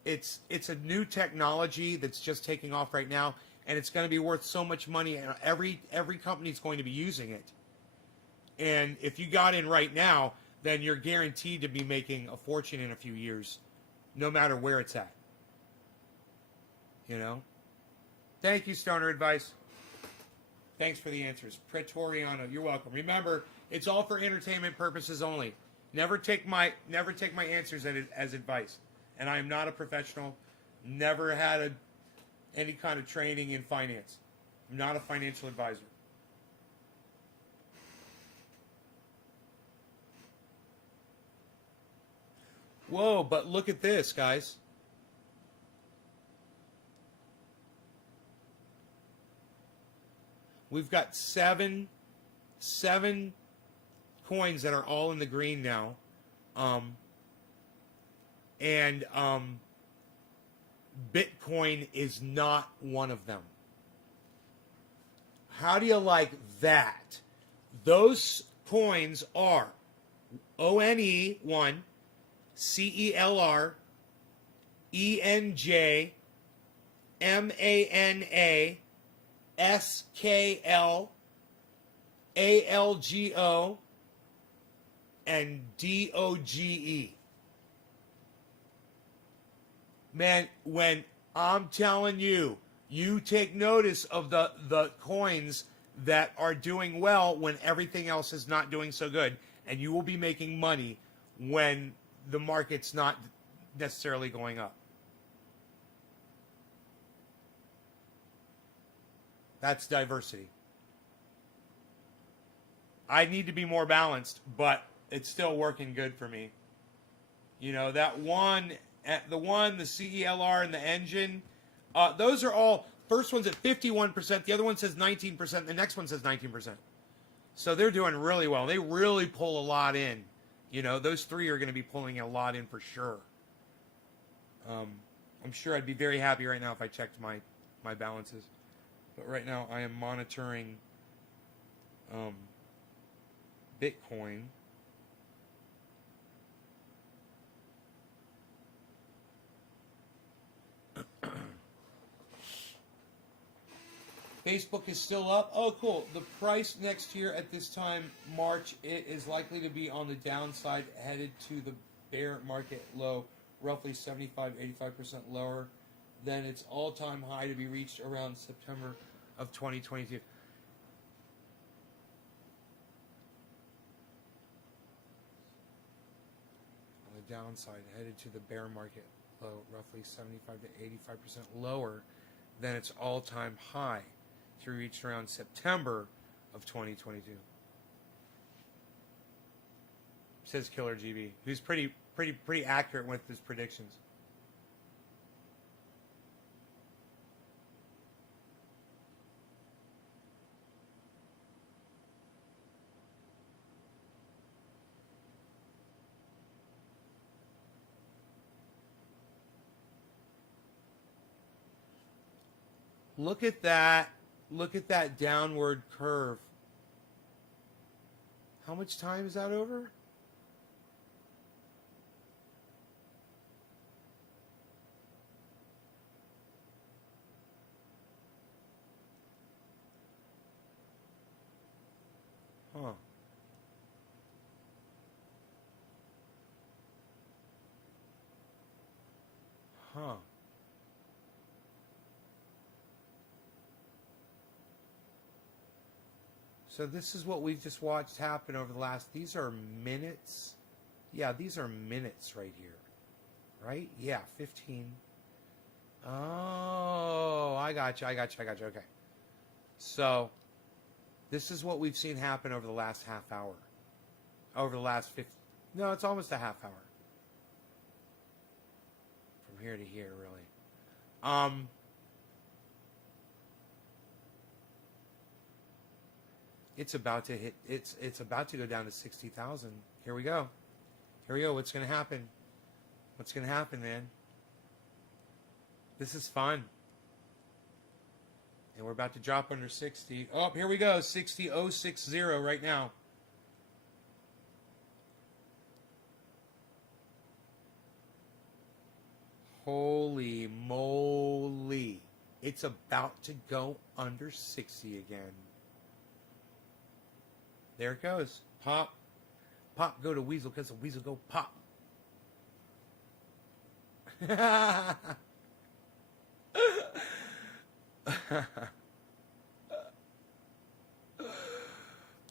it's a new technology that's just taking off right now, and it's going to be worth so much money, and every company's going to be using it. And if you got in right now, then you're guaranteed to be making a fortune in a few years, no matter where it's at. Thank you, Stoner Advice. Thanks for the answers. Pretoriano, you're welcome. Remember, it's all for entertainment purposes only. Never take my answers as advice. And I am not a professional. Never had any kind of training in finance. I'm not a financial advisor. Whoa, but look at this, guys. We've got seven coins that are all in the green now. And Bitcoin is not one of them. How do you like that? Those coins are ONE 1, CELR, ENJ, MANA, SKL, ALGO, and DOGE. Man, when I'm telling you, you take notice of the coins that are doing well when everything else is not doing so good, and you will be making money when the market's not necessarily going up. That's diversity. I need to be more balanced, but it's still working good for me. You know, that one, the CELR, and the engine, those are all, first one's at 51%, the other one says 19%, the next one says 19%. So they're doing really well. They really pull a lot in. You know, those three are going to be pulling a lot in for sure. I'm sure I'd be very happy right now if I checked my balances. But right now I am monitoring Bitcoin. Facebook is still up. Oh, cool. The price next year at this time, March, it is likely to be on the downside, headed to the bear market low, roughly 75-85% lower than its all-time high to be reached around September of 2022. On the downside, headed to the bear market low, roughly 75-85% lower than its all-time high to reach around September of 2022. Says Killer GB, who's pretty accurate with his predictions. Look at that. Look at that downward curve. How much time is that over? Huh. Huh. So this is what we've just watched happen over the last, these are minutes. Yeah, these are minutes right here. Right? Yeah, 15. Oh, I got you. Okay. So this is what we've seen happen over the last half hour. Over the last 50. No, it's almost a half hour. From here to here, really. It's about to hit. It's about to go down to 60,000. Here we go. What's going to happen? What's going to happen, man? This is fun. And we're about to drop under 60. Oh, here we go. 60,060 right now. Holy moly. It's about to go under 60 again. There it goes. Pop. Pop, go to Weasel because the Weasel go pop.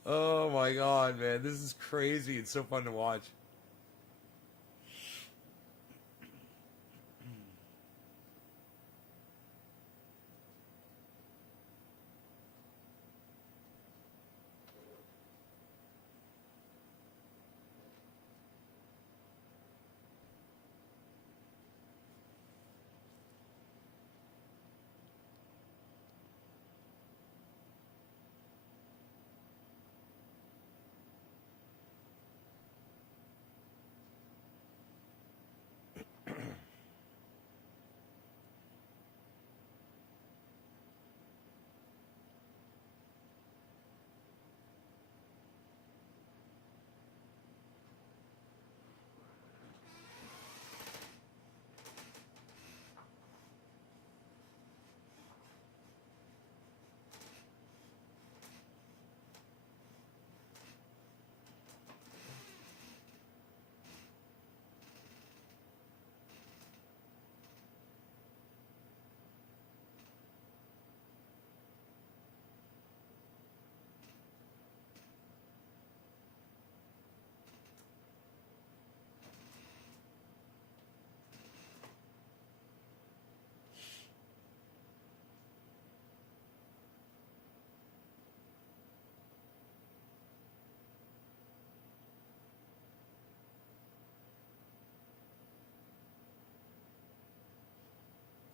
Oh my god, man. This is crazy. It's so fun to watch.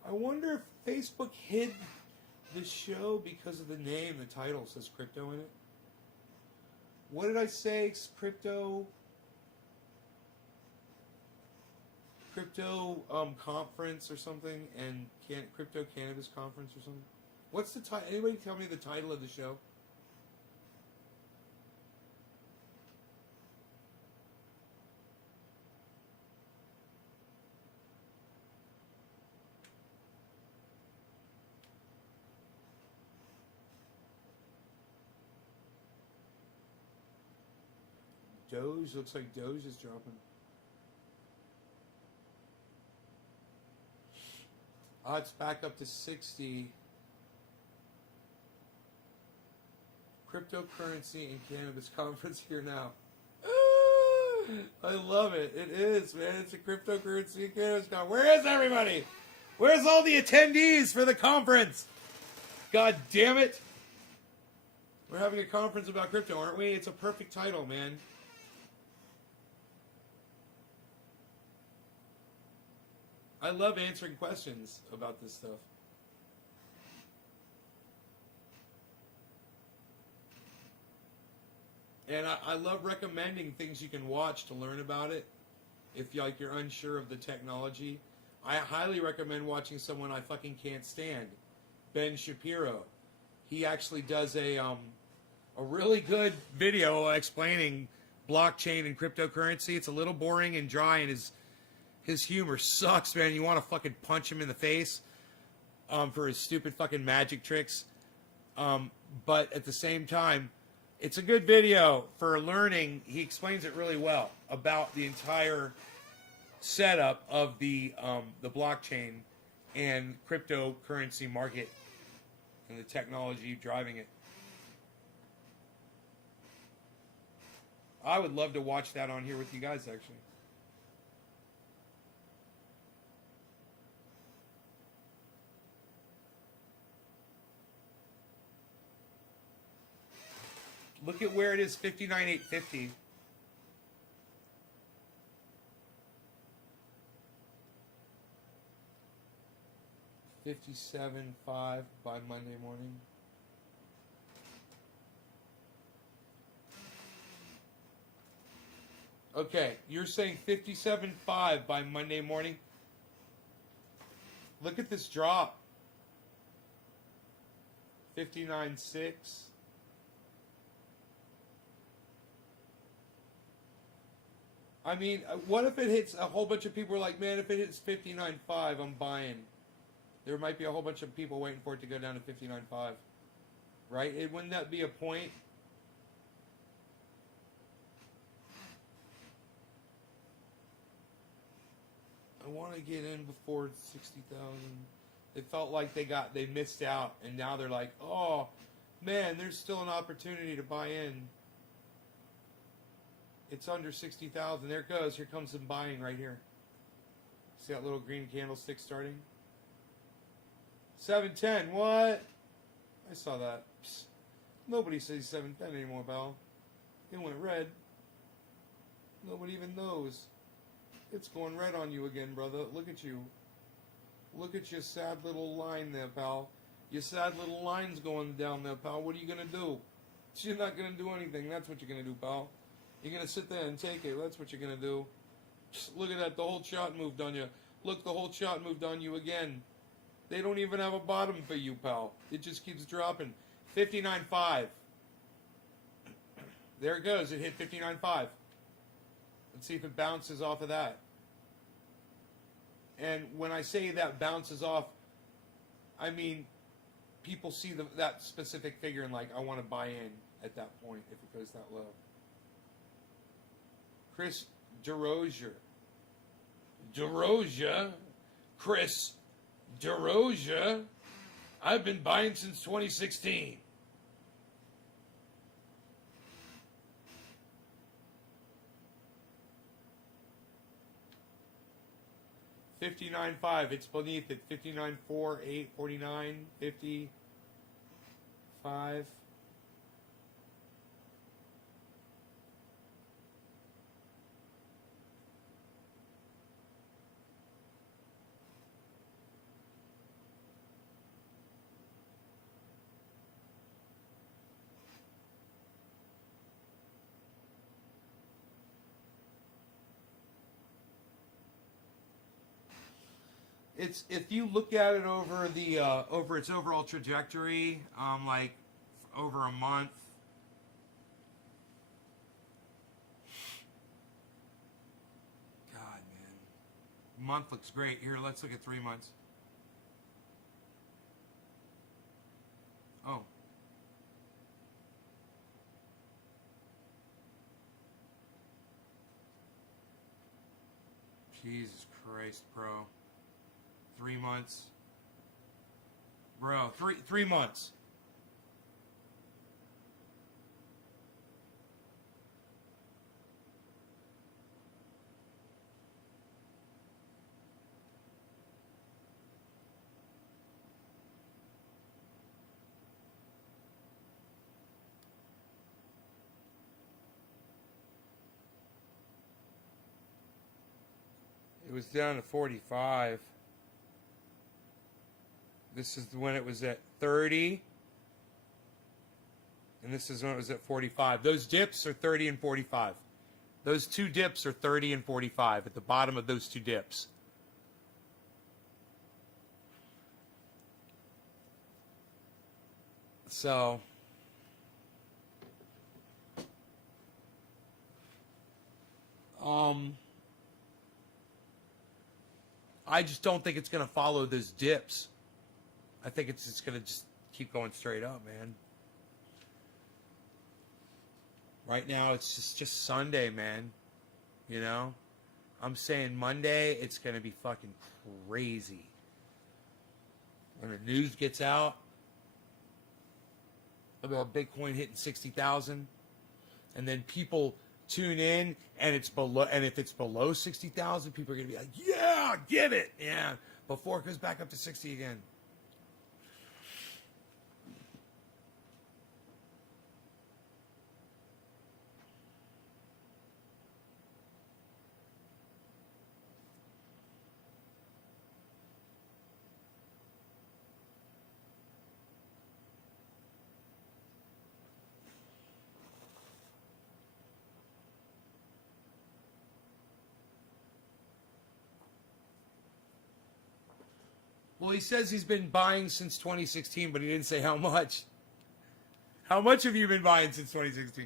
I wonder if Facebook hid the show because of the name. The title says crypto in it. What did I say? Crypto conference or something, and crypto cannabis conference or something. What's the title? Anybody tell me the title of the show? Doge, looks like Doge is dropping. It's back up to 60. Cryptocurrency and cannabis conference here now. I love it. It is, man. It's a cryptocurrency and cannabis conference. Where is everybody? Where's all the attendees for the conference? God damn it. We're having a conference about crypto, aren't we? It's a perfect title, man. I love answering questions about this stuff. And I love recommending things you can watch to learn about it. If you're unsure of the technology, I highly recommend watching someone I fucking can't stand, Ben Shapiro. He actually does a really good video explaining blockchain and cryptocurrency. It's a little boring and dry, and his humor sucks, man. You want to fucking punch him in the face for his stupid fucking magic tricks. But at the same time, it's a good video for learning. He explains it really well about the entire setup of the blockchain and cryptocurrency market and the technology driving it. I would love to watch that on here with you guys, actually. Look at where it is, 59,850. $57.5 by Monday morning. Okay, you're saying 57.5 by Monday morning. Look at this drop. 59.6. I mean, what if it hits a whole bunch of people are like, man, if it hits 59.5, I'm buying. There might be a whole bunch of people waiting for it to go down to 59.5. Right? Wouldn't that be a point? I want to get in before 60,000. It felt like they missed out, and now they're like, oh, man, there's still an opportunity to buy in. It's under 60,000. There it goes. Here comes some buying right here. See that little green candlestick starting? 710. What? I saw that. Psst. Nobody says 710 anymore, pal. It went red. Nobody even knows. It's going red on you again, brother. Look at you. Look at your sad little line there, pal. Your sad little line's going down there, pal. What are you going to do? You're not going to do anything. That's what you're going to do, pal. You're going to sit there and take it. That's what you're going to do. Just look at that. The whole chart moved on you. Look, the whole chart moved on you again. They don't even have a bottom for you, pal. It just keeps dropping. 59.5. There it goes. It hit 59.5. Let's see if it bounces off of that. And when I say that bounces off, I mean people see that specific figure and like, I want to buy in at that point if it goes that low. Chris DeRozier. Chris DeRozier. I've been buying since 2016. $59.5. It's beneath it. 59.4, 8, 49, 50, 5. It's, if you look at it over the over its overall trajectory, like over a month. God, man, month looks great. Here, let's look at 3 months. Oh. Jesus Christ, bro. 3 months. Bro, three months. It was down to 45. This is when it was at 30. And this is when it was at 45. Those dips are 30 and 45. Those two dips are 30 and 45 at the bottom of those two dips. So I just don't think it's going to follow those dips. I think it's just going to just keep going straight up, man. Right now, it's just Sunday, man. You know? I'm saying Monday, it's going to be fucking crazy. When the news gets out about Bitcoin hitting 60,000, and then people tune in, and it's below, and if it's below 60,000, people are going to be like, yeah, give it. Yeah. Before it goes back up to 60 again. Well, he says he's been buying since 2016, but he didn't say how much. How much have you been buying since 2016?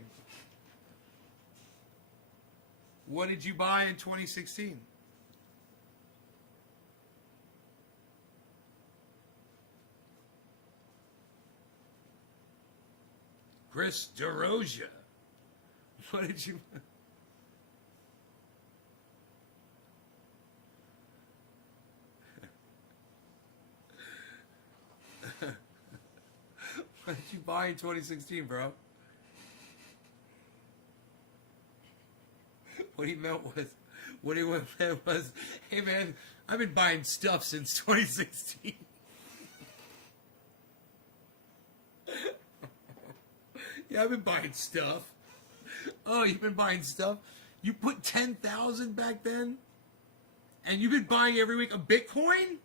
What did you buy in 2016? Chris DeRozier. What did you... What did you buy in 2016, bro? what he meant was, hey man, I've been buying stuff since 2016. Yeah, I've been buying stuff. Oh, you've been buying stuff? You put 10,000 back then? And you've been buying every week a Bitcoin?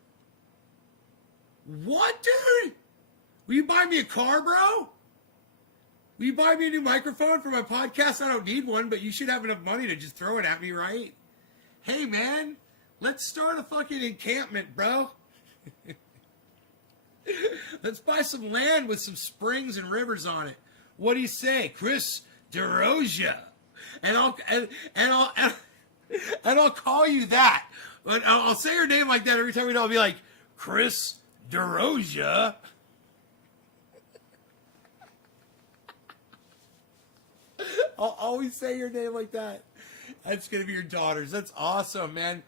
What, dude? Will you buy me a car, bro? Will you buy me a new microphone for my podcast? I don't need one, but you should have enough money to just throw it at me, right? Hey, man, let's start a fucking encampment, bro. Let's buy some land with some springs and rivers on it. What do you say, Chris DeRosia? And I'll call you that. But I'll say your name like that every time we know. I'll be like, Chris DeRosia. I'll always say your name like that. That's going to be your daughters. That's awesome, man.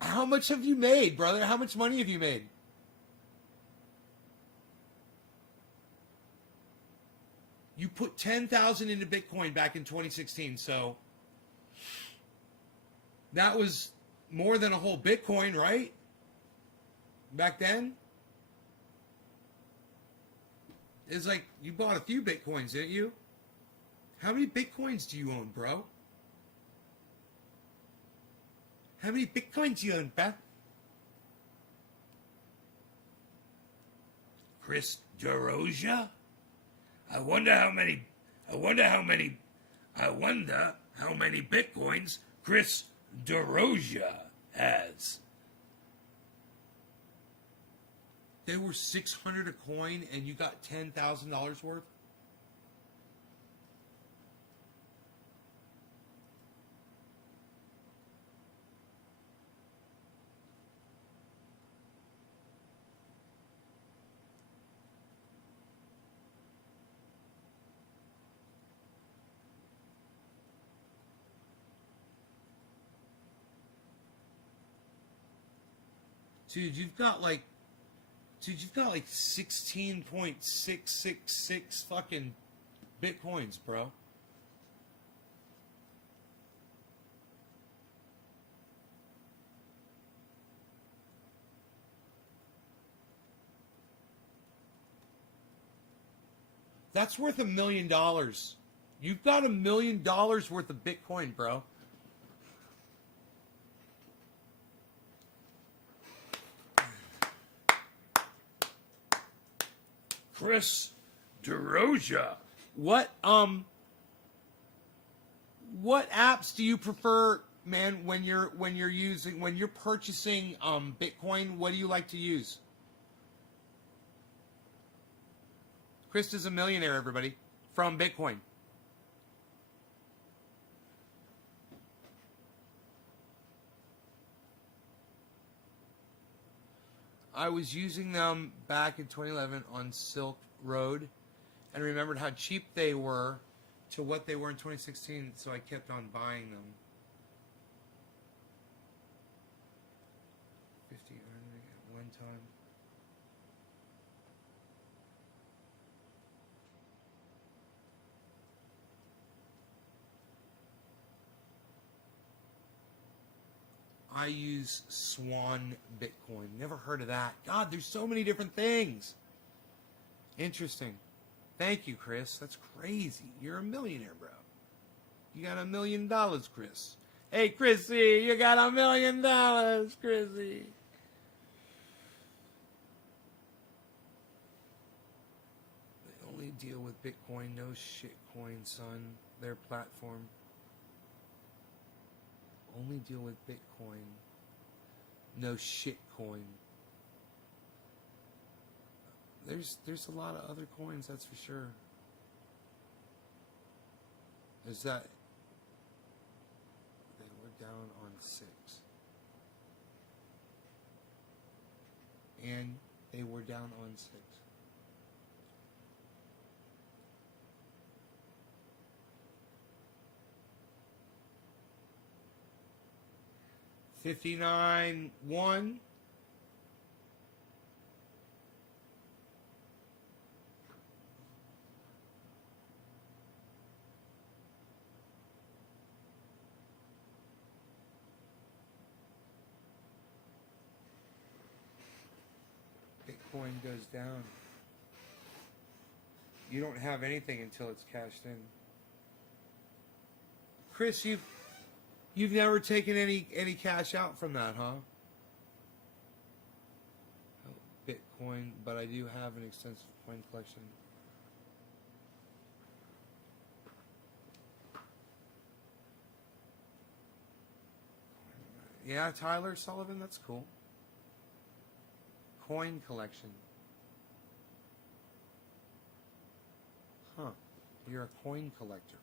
How much have you made, brother? How much money have you made? You put 10,000 into Bitcoin back in 2016, so that was more than a whole Bitcoin, right? Back then? It's like you bought a few Bitcoins, didn't you? How many Bitcoins do you own, bro? How many Bitcoins do you own, bro? Chris DeRosia? I wonder how many Bitcoins Chris DeRosia has. They were $600 a coin and you got $10,000 worth? Dude, you've got like 16.666 fucking Bitcoins, bro. That's worth $1 million. You've got $1 million worth of Bitcoin, bro. Chris DeRosia. What apps do you prefer, man, when you're purchasing Bitcoin? What do you like to use? Chris is a millionaire, everybody, from Bitcoin. I was using them back in 2011 on Silk Road and remembered how cheap they were to what they were in 2016, so I kept on buying them. 50 earned at one time. I use Swan Bitcoin. Never heard of that. God, there's so many different things. Interesting. Thank you, Chris. That's crazy. You're a millionaire, bro. You got $1 million, Chris. Hey, Chrissy, you got $1 million, Chrissy. They only deal with Bitcoin. No shitcoin, son. Their platform. Only deal with Bitcoin. No shitcoin. There's a lot of other coins, that's for sure. Is that they were down on 6. And they were down on 6. $59.1. Bitcoin goes down. You don't have anything until it's cashed in. Chris, you've never taken any cash out from that, huh? Oh, Bitcoin, but I do have an extensive coin collection. Yeah, Tyler Sullivan, that's cool. Coin collection. Huh. You're a coin collector.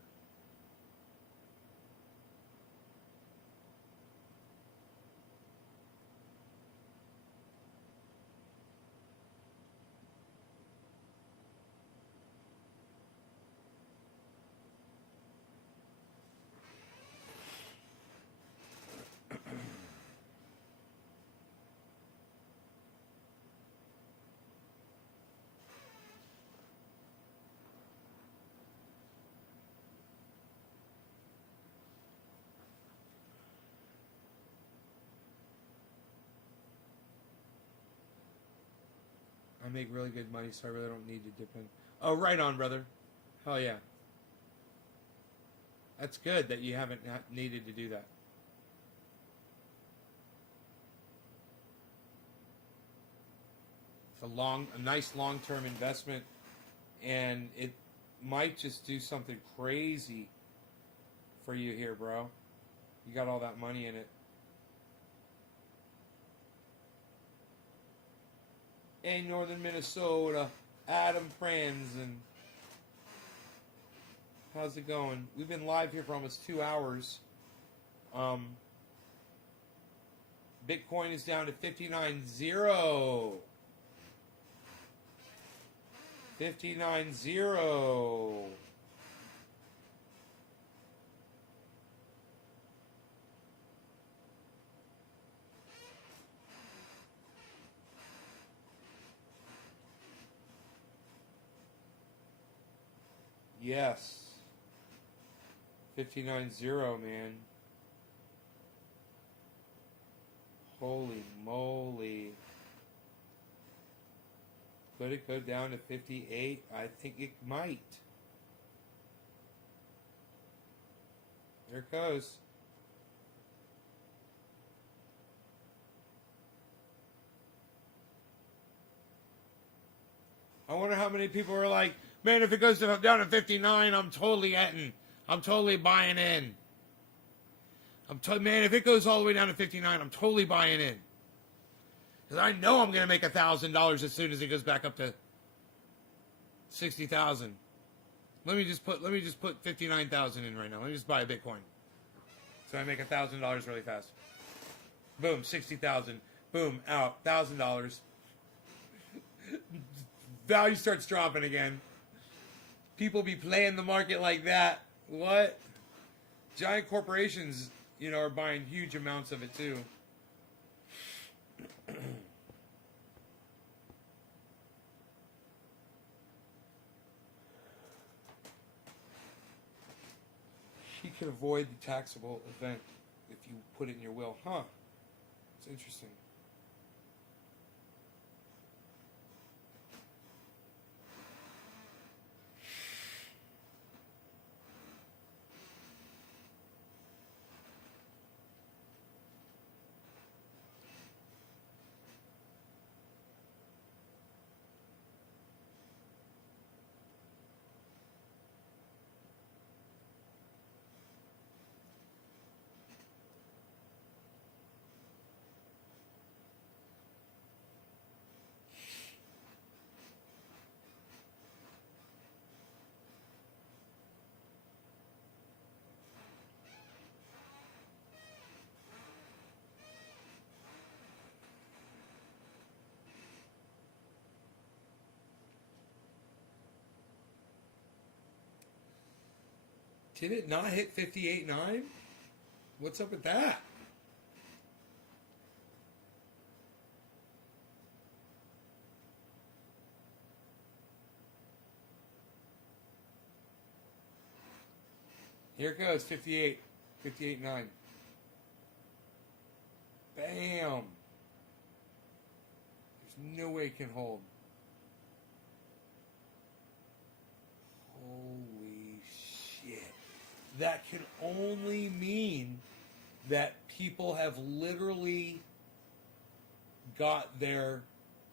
I make really good money, so I really don't need to dip in. Oh, right on, brother. Hell yeah. That's good that you haven't needed to do that. It's a nice long-term investment, and it might just do something crazy for you here, bro. You got all that money in it. Hey, Northern Minnesota, Adam Franzen. How's it going? We've been live here for almost 2 hours. Bitcoin is down to 59.0. 59.0. Yes. 59.0, man. Holy moly. Could it go down to 58? I think it might. There it goes. I wonder how many people are like, man, if it goes down to 59, I'm totally getting. I'm totally buying in. Man, if it goes all the way down to 59, I'm totally buying in. Because I know I'm going to make $1,000 as soon as it goes back up to 60,000. Let me just put 59,000 in right now. Let me just buy a Bitcoin. So I make $1,000 really fast. Boom, 60,000. Boom, out, $1,000. Value starts dropping again. People be playing the market like that. What? Giant corporations, are buying huge amounts of it too. She could avoid the taxable event if you put it in your will. Huh. It's interesting. Did it not hit 58.9? What's up with that? Here it goes, 58. 58.9. Bam. There's no way weight can hold. Holy shit. That can only mean that people have literally got their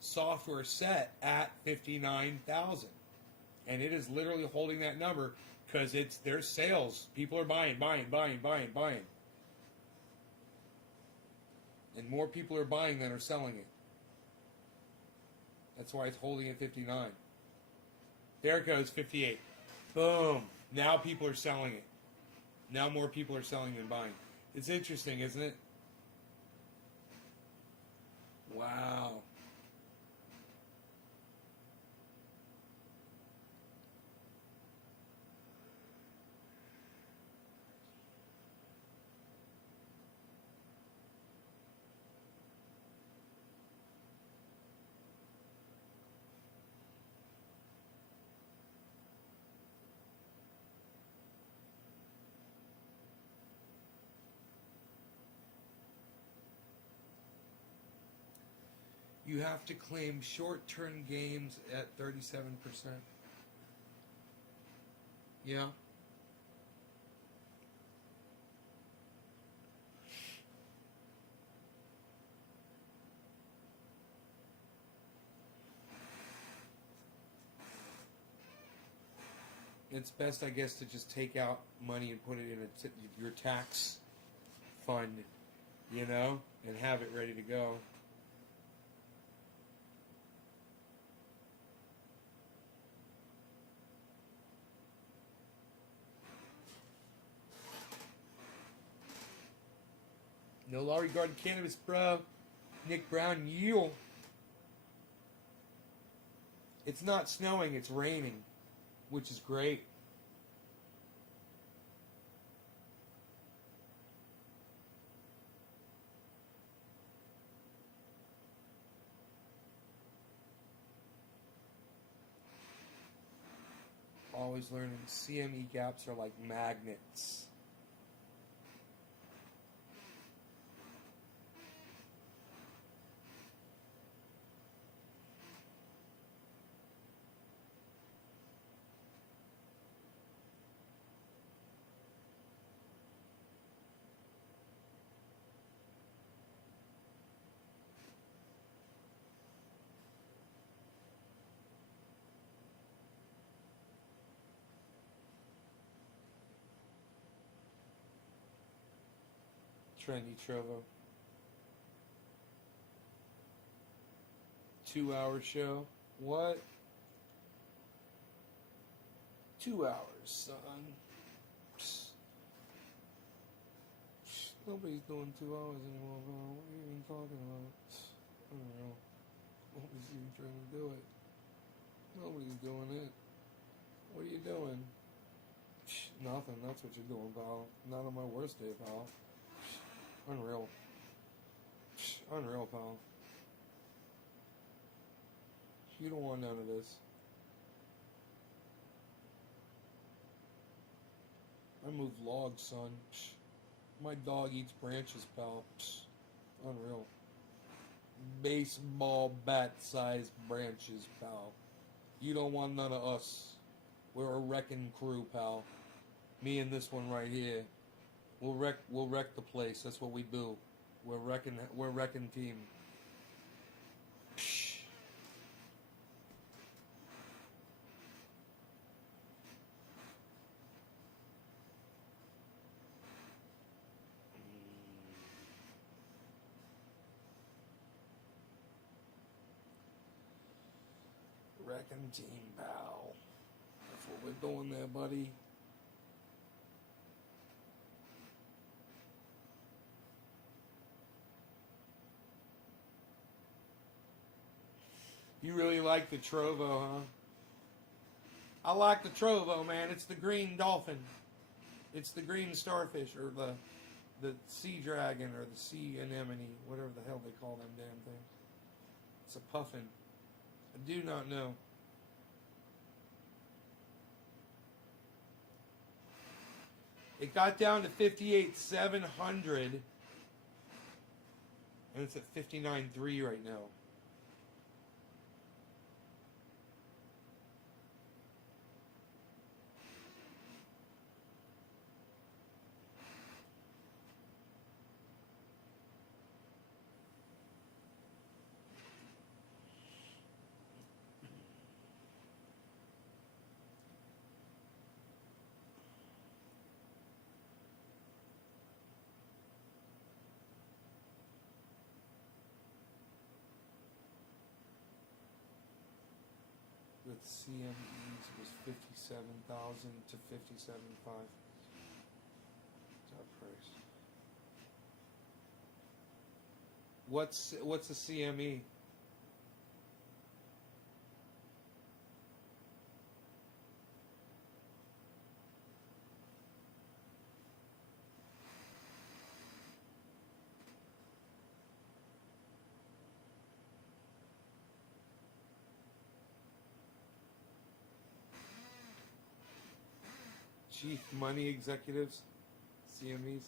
software set at 59,000. And it is literally holding that number because it's their sales. People are buying. And more people are buying than are selling it. That's why it's holding at 59. There it goes, 58. Boom. Now people are selling it. Now more people are selling than buying. It's interesting, isn't it? Wow. You have to claim short-term gains at 37%. Yeah. It's best, I guess, to just take out money and put it in your tax fund, you know, and have it ready to go. No law regarding cannabis, bro. Nick Brown, you. It's not snowing, it's raining, which is great. Always learning. CME gaps are like magnets. Trendy Trovo. 2-hour show. What? 2 hours, son. Nobody's doing 2 hours anymore, bro. What are you even talking about? I don't know. Nobody's even trying to do it. Nobody's doing it. What are you doing? Nothing. That's what you're doing, pal. Not on my worst day, pal. Unreal. Unreal, pal. You don't want none of this. I move logs, son. My dog eats branches, pal. Unreal. Baseball bat-sized branches, pal. You don't want none of us. We're a wrecking crew, pal. Me and this one right here. We'll wreck the place. That's what we do. We're wrecking team. Wrecking team, pal. That's what we're doing there, buddy. You really like the Trovo, huh? I like the Trovo, man. It's the green dolphin. It's the green starfish, or the sea dragon, or the sea anemone, whatever the hell they call them damn things. It's a puffin. I do not know. It got down to 58,700, and it's at 59.3 right now. CMEs was 57,000 to 57.5. Top price. What's a CME? Chief Money Executives, CMEs.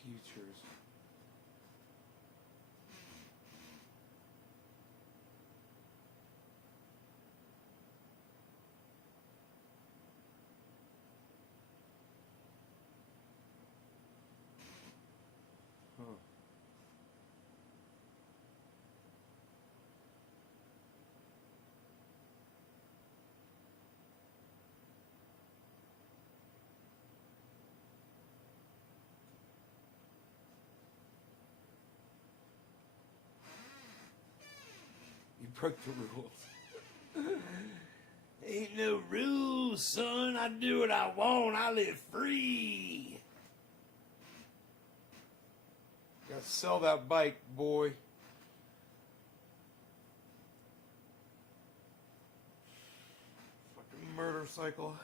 Futures. Huh. You broke the rules. Ain't no rules, son. I do what I want. I live free. Gotta sell that bike, boy. Fucking murder cycle.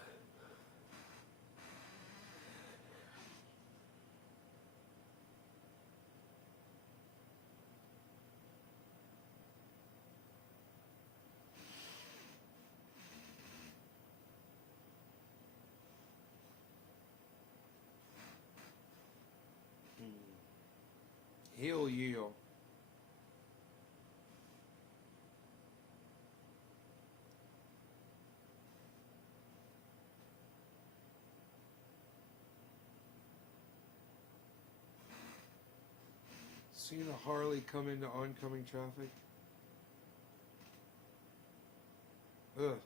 Hell yeah. Seen a Harley come into oncoming traffic? Ugh.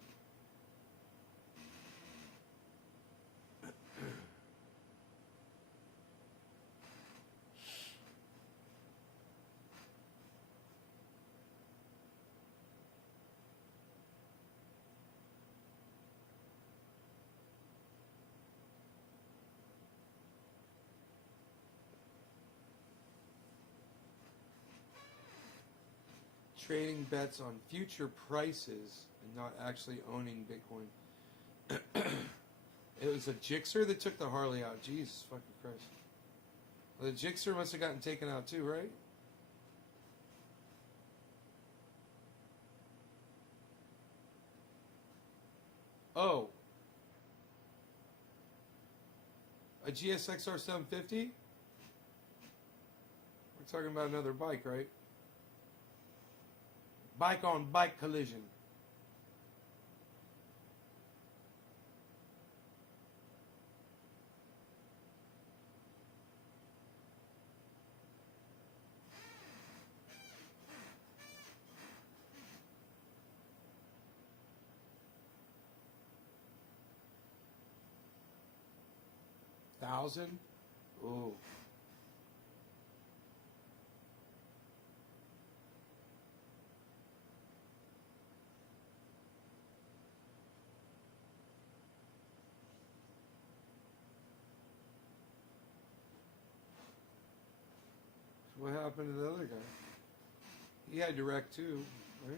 Trading bets on future prices and not actually owning Bitcoin. It was a Jixer that took the Harley out. Jesus fucking Christ. Well, the Jixer must have gotten taken out too, right? Oh. A GSXR 750? We're talking about another bike, right? Bike on bike collision. $1,000? Oh. So what happened to the other guy? He had direct too, right?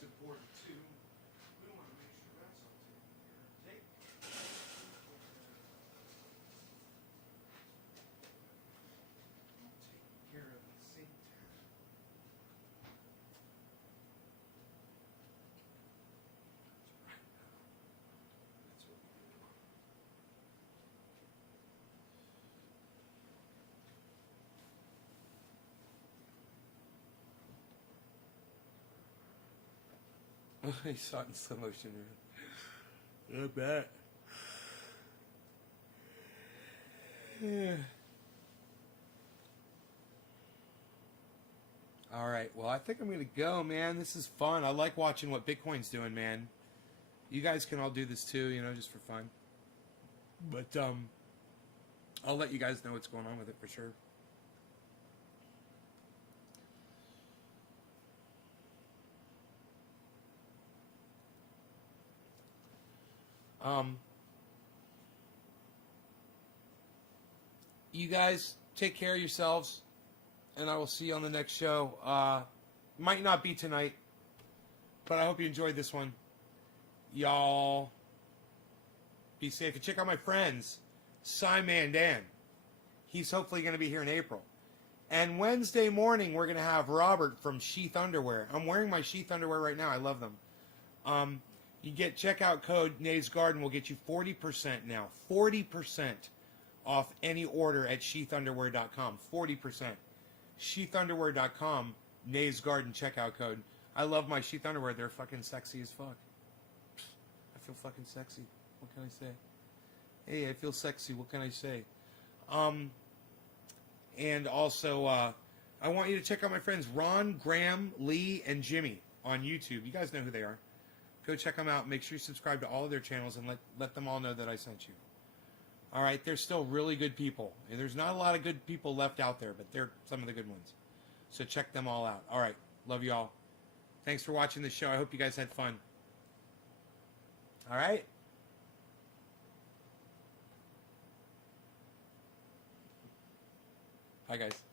That's important too. We want to make sure that's all taken care of at the same time. That's what we do. I saw it in slow motion. I bet. Yeah. All right. Well, I think I'm going to go, man. This is fun. I like watching what Bitcoin's doing, man. You guys can all do this too, you know, just for fun. But I'll let you guys know what's going on with it for sure. You guys take care of yourselves, and I will see you on the next show. Might not be tonight, but I hope you enjoyed this one. Y'all be safe. And check out my friends, Simon Dan. He's hopefully going to be here in April. And Wednesday morning, we're going to have Robert from Sheath Underwear. I'm wearing my Sheath Underwear right now. I love them. You get checkout code Nays Garden will get you 40% now. 40% off any order at sheathunderwear.com. 40%. Sheathunderwear.com, Nays Garden checkout code. I love my Sheath Underwear. They're fucking sexy as fuck. I feel fucking sexy. What can I say? Hey, I feel sexy. What can I say? And also, I want you to check out my friends Ron, Graham, Lee, and Jimmy on YouTube. You guys know who they are. Go check them out. Make sure you subscribe to all of their channels and let them all know that I sent you. All right, they're still really good people. And there's not a lot of good people left out there, but they're some of the good ones. So check them all out. All right, love you all. Thanks for watching the show. I hope you guys had fun. All right. Bye, guys.